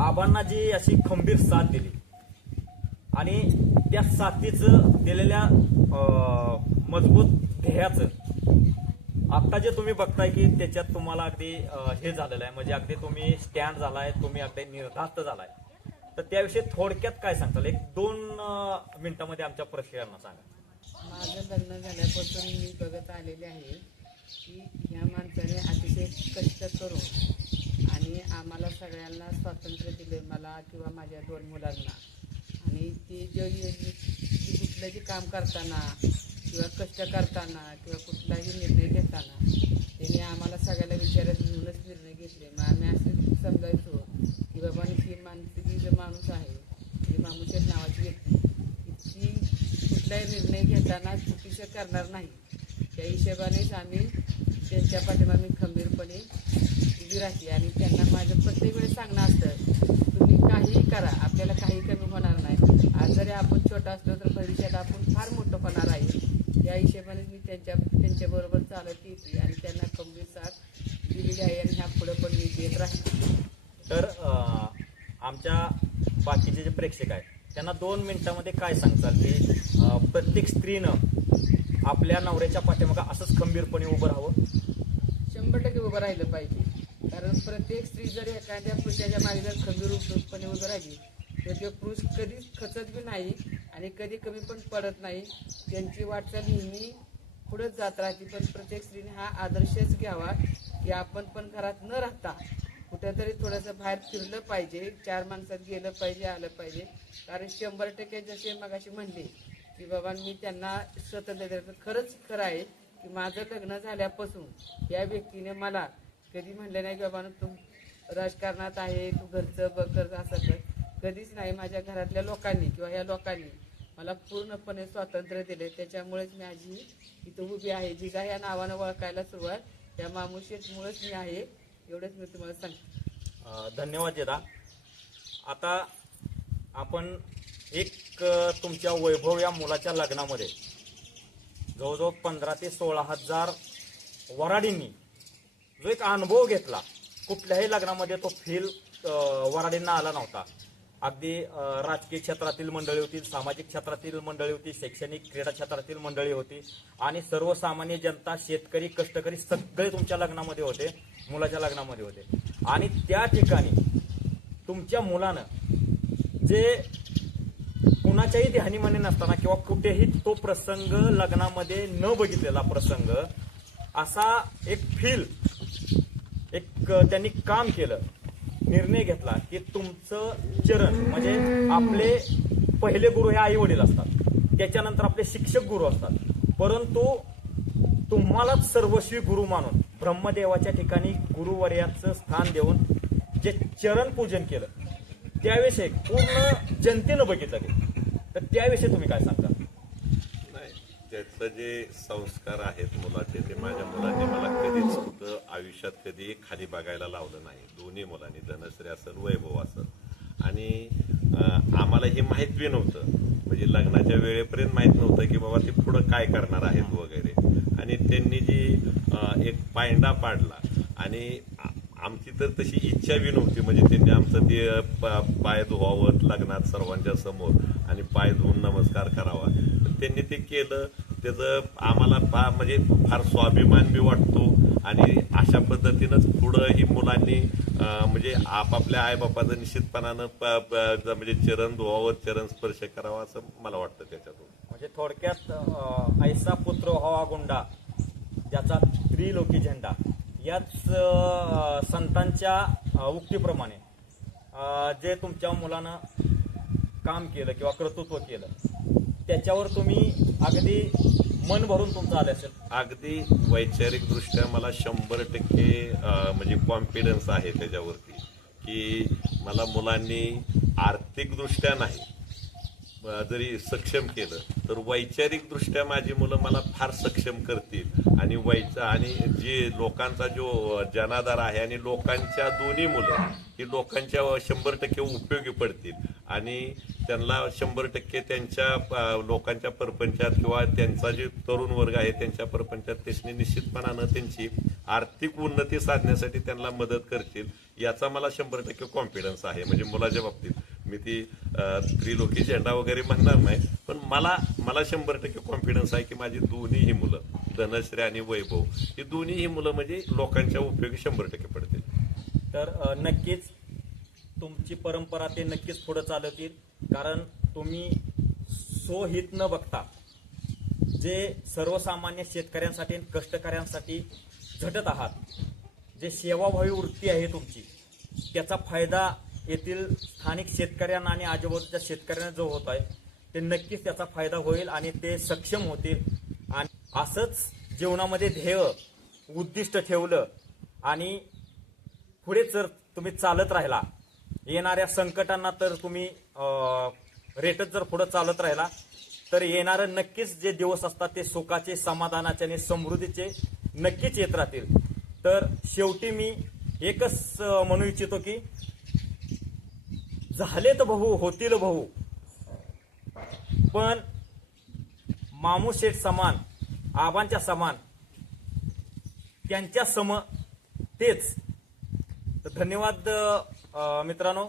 आबांना जी अशी खंबीर साथ दिली आणि त्या साथीचं दिलेल्या मजबूत ध्येयाचं आता जे तुम्ही बघताय की त्याच्यात तुम्हाला अगदी हे झालेलं आहे, म्हणजे अगदी तुम्ही स्टँड झालाय, तुम्ही अगदी निर्धास्त झालाय. तर त्याविषयी थोडक्यात काय सांगताल? 1-2 मिनिटांमध्ये आमच्या प्रेक्षकांना सांगा. माझं लग्न झाल्यापासून मी बघत आलेले आहे की ह्या माणसाने अतिशय कष्ट करून आणि आम्हाला सगळ्यांना स्वातंत्र्य दिले, मला किंवा माझ्या 2 मुलांना. आणि ते कुठलं जे काम करताना किंवा कष्ट करताना किंवा कुठलाही निर्णय घेताना त्याने आम्हाला सगळ्याला विचारात घेऊनच निर्णय घेतले. मग आम्ही असं समजायचो की बाबा ही माणसं जो माणूस आहे, ही मामुशेट नावाची व्यक्ती, ती कुठलाही निर्णय घेताना चुकीचं करणार नाही. त्या हिशोबानेच आम्ही त्यांच्या पाठीमागे खंबीरपणे उभी राहते. आणि त्यांना माझं प्रत्येक वेळेस सांगणं असतं, तुम्ही काहीही करा, आपल्याला काही कमी होणार नाही. आज जरी आपण छोटा असलो तर भविष्यात आपण फार मोठं होणार आहे. या हिशोबाने मी त्यांच्याबरोबर चालत येते आणि त्यांना खंबीर साथ दिलेली आहे आणि ह्या पुढे पण मी देत राहील. तर आमच्या बाकीचे जे प्रेक्षक आहेत त्यांना 2 मिनिटांमध्ये काय सांगताल की प्रत्येक स्त्रीनं आपल्या नवऱ्याच्या पाठीमागं असंच खंबीरपणे उभं राहावं? 100% उभं राहिलं पाहिजे. कारण प्रत्येक स्त्री जर एखाद्या पुरुषाच्या मागे जर खंबीरपणे उभं राहिली तर ते पुरुष कधीच खचत बी नाही आणि कधी कमी पण पडत नाही. त्यांची वाटचाल नेहमी पुढेच जात राहते. पण प्रत्येक स्त्रीने हा आदर्शच घ्यावा की आपण पण घरात न राहता कुठेतरी थोडंसं बाहेर फिरलं पाहिजे, 4 माणसात गेलं पाहिजे, आलं पाहिजे. कारण 100% जसे मगाशी म्हणले की बाबा मी त्यांना स्वातंत्र्य दिलं, खरंच खरं आहे की माझं लग्न झाल्यापासून या व्यक्तीने मला कधी म्हणलं नाही की बाबा तू राजकारणात आहे, तू घरचं बघ, असं कर, कधीच नाही. माझ्या घरातल्या लोकांनी किंवा ह्या लोकांनी मला पूर्णपणे स्वातंत्र्य दिले. त्याच्यामुळेच मी आजी इथं उभी आहे. जिजा या नावानं ओळखायला सुरुवात त्या मामुशेटमुळेच मी आहे, एवढंच मी तुम्हाला सांगते. धन्यवाद जिजा. आता आपण तुमच्या वैभव या मुलाच्या लग्नामध्ये जवळजवळ 15,000 ते 16,000 वराडींनी जो एक अनुभव घेतला, कुठल्याही लग्नामध्ये तो फील वराडींना आला नव्हता. अगदी राजकीय क्षेत्रातील मंडळी होती, सामाजिक क्षेत्रातील मंडळी होती, शैक्षणिक क्रीडा क्षेत्रातील मंडळी होती आणि सर्वसामान्य जनता, शेतकरी, कष्टकरी सगळे तुमच्या लग्नामध्ये होते, मुलाच्या लग्नामध्ये होते. आणि त्या ठिकाणी तुमच्या मुलानं जे कुणाच्याही ध्यानीमानी नसताना किंवा कुठेही तो प्रसंग लग्नामध्ये न बघितलेला प्रसंग असा एक त्यांनी काम केलं, निर्णय घेतला की तुमचं चरण म्हणजे आपले पहिले गुरु हे आई वडील असतात, त्याच्यानंतर आपले शिक्षक गुरु असतात, परंतु तुम्हालाच सर्वस्वी गुरु मानून ब्रह्मदेवाच्या ठिकाणी गुरुवर्याचं स्थान देऊन जे चरण पूजन केलं त्याविषयी पूर्ण जनतेनं बघितलं ते. तर त्याविषयी तुम्ही काय सांगता? नाही, त्याचं जे संस्कार आहेत मुलाचे, ते माझ्या मुलांनी मला कधीच कुठं आयुष्यात कधी खाली बघायला लावलं नाही. दोन्ही मुलांनी, धनश्री असेल, वैभव असेल. आणि आम्हाला हे माहीत बी नव्हतं, म्हणजे लग्नाच्या वेळेपर्यंत माहीत नव्हतं की बाबा ते पुढं काय करणार आहेत वगैरे. आणि त्यांनी जी एक पायंडा पाडला आणि आमची तर तशी इच्छा बी नव्हती. म्हणजे त्यांनी आमचं ते पाय धुवावं लग्नात सर्वांच्या समोर आणि पाय धुवून नमस्कार करावा. तर त्यांनी ते केलं. त्याचं आम्हाला म्हणजे फार स्वाभिमान बी वाटतो. आणि अशा पद्धतीनंच पुढं ही मुलांनी म्हणजे आपापल्या आईबापाचं निश्चितपणानं म्हणजे चरण धुवावं, चरण स्पर्श करावा असं मला वाटतं त्याच्यातून. म्हणजे थोडक्यात ऐसा पुत्र व्हावा गुंडा ज्याचा त्रिलोकी झेंडा, याच संतांच्या उक्तीप्रमाणे जे तुमच्या मुलानं काम केलं किंवा कर्तृत्व केलं त्याच्यावर तुम्ही अगदी मन भरून तुमचं आलं असेल. अगदी वैचारिकदृष्ट्या मला 100% म्हणजे कॉन्फिडन्स आहे त्याच्यावरती, की मला मुलांनी आर्थिकदृष्ट्या नाही जरी सक्षम केलं तर वैचारिकदृष्ट्या माझी मुलं मला फार सक्षम करतील. आणि जे लोकांचा जो जनाधार आहे आणि लोकांच्या दोन्ही मुलं ही लोकांच्या 100% उपयोगी पडतील. आणि त्यांना 100% त्यांच्या लोकांच्या परपंचात किंवा त्यांचा जे तरुण वर्ग आहे त्यांच्या परपंचात त्यांनी निश्चितपणानं त्यांची आर्थिक उन्नती साधण्यासाठी त्यांना मदत करतील याचा मला 100% कॉन्फिडन्स आहे. म्हणजे मुलाच्या बाबतीत मी ती त्रिलोकी झेंडा वगैरे म्हणणार नाही, पण मला 100% कॉन्फिडन्स आहे की माझी दोन्हीही मुलं धनश्री आणि वैभव ही दोन्हीही मुलं म्हणजे लोकांच्या उपयोगी 100% पडतील. तर नक्कीच तुमची परंपरा ते नक्कीच पुढे चालवतील. कारण तुम्ही स्वहित न बघता जे सर्वसामान्य शेतकऱ्यांसाठी आणि कष्टकऱ्यांसाठी झटत आहात, जे सेवाभावी वृत्ती आहे तुमची, त्याचा फायदा येथील स्थानिक शेतकऱ्यांना आणि आजूबाजूच्या शेतकऱ्यांना जो होत आहे ते नक्कीच त्याचा फायदा होईल आणि ते सक्षम होतील. आणि असंच जीवनामध्ये ध्येय उद्दिष्ट ठेवलं आणि पुढे जर तुम्ही चालत राहिला, येणाऱ्या संकटांना तर तुम्ही रेटत जर पुढे चालत राहिला तर येणारं नक्कीच जे दिवस असतात ते सुखाचे, समाधानाचे आणि समृद्धीचे नक्कीच येत राहतील. तर शेवटी मी एकच म्हणू इच्छितो की झालेत भाऊ होतील भाऊ, पण मामू शेठ समान, आबांच्या समान, त्यांच्या सम तेच. तर धन्यवाद मित्रांनो.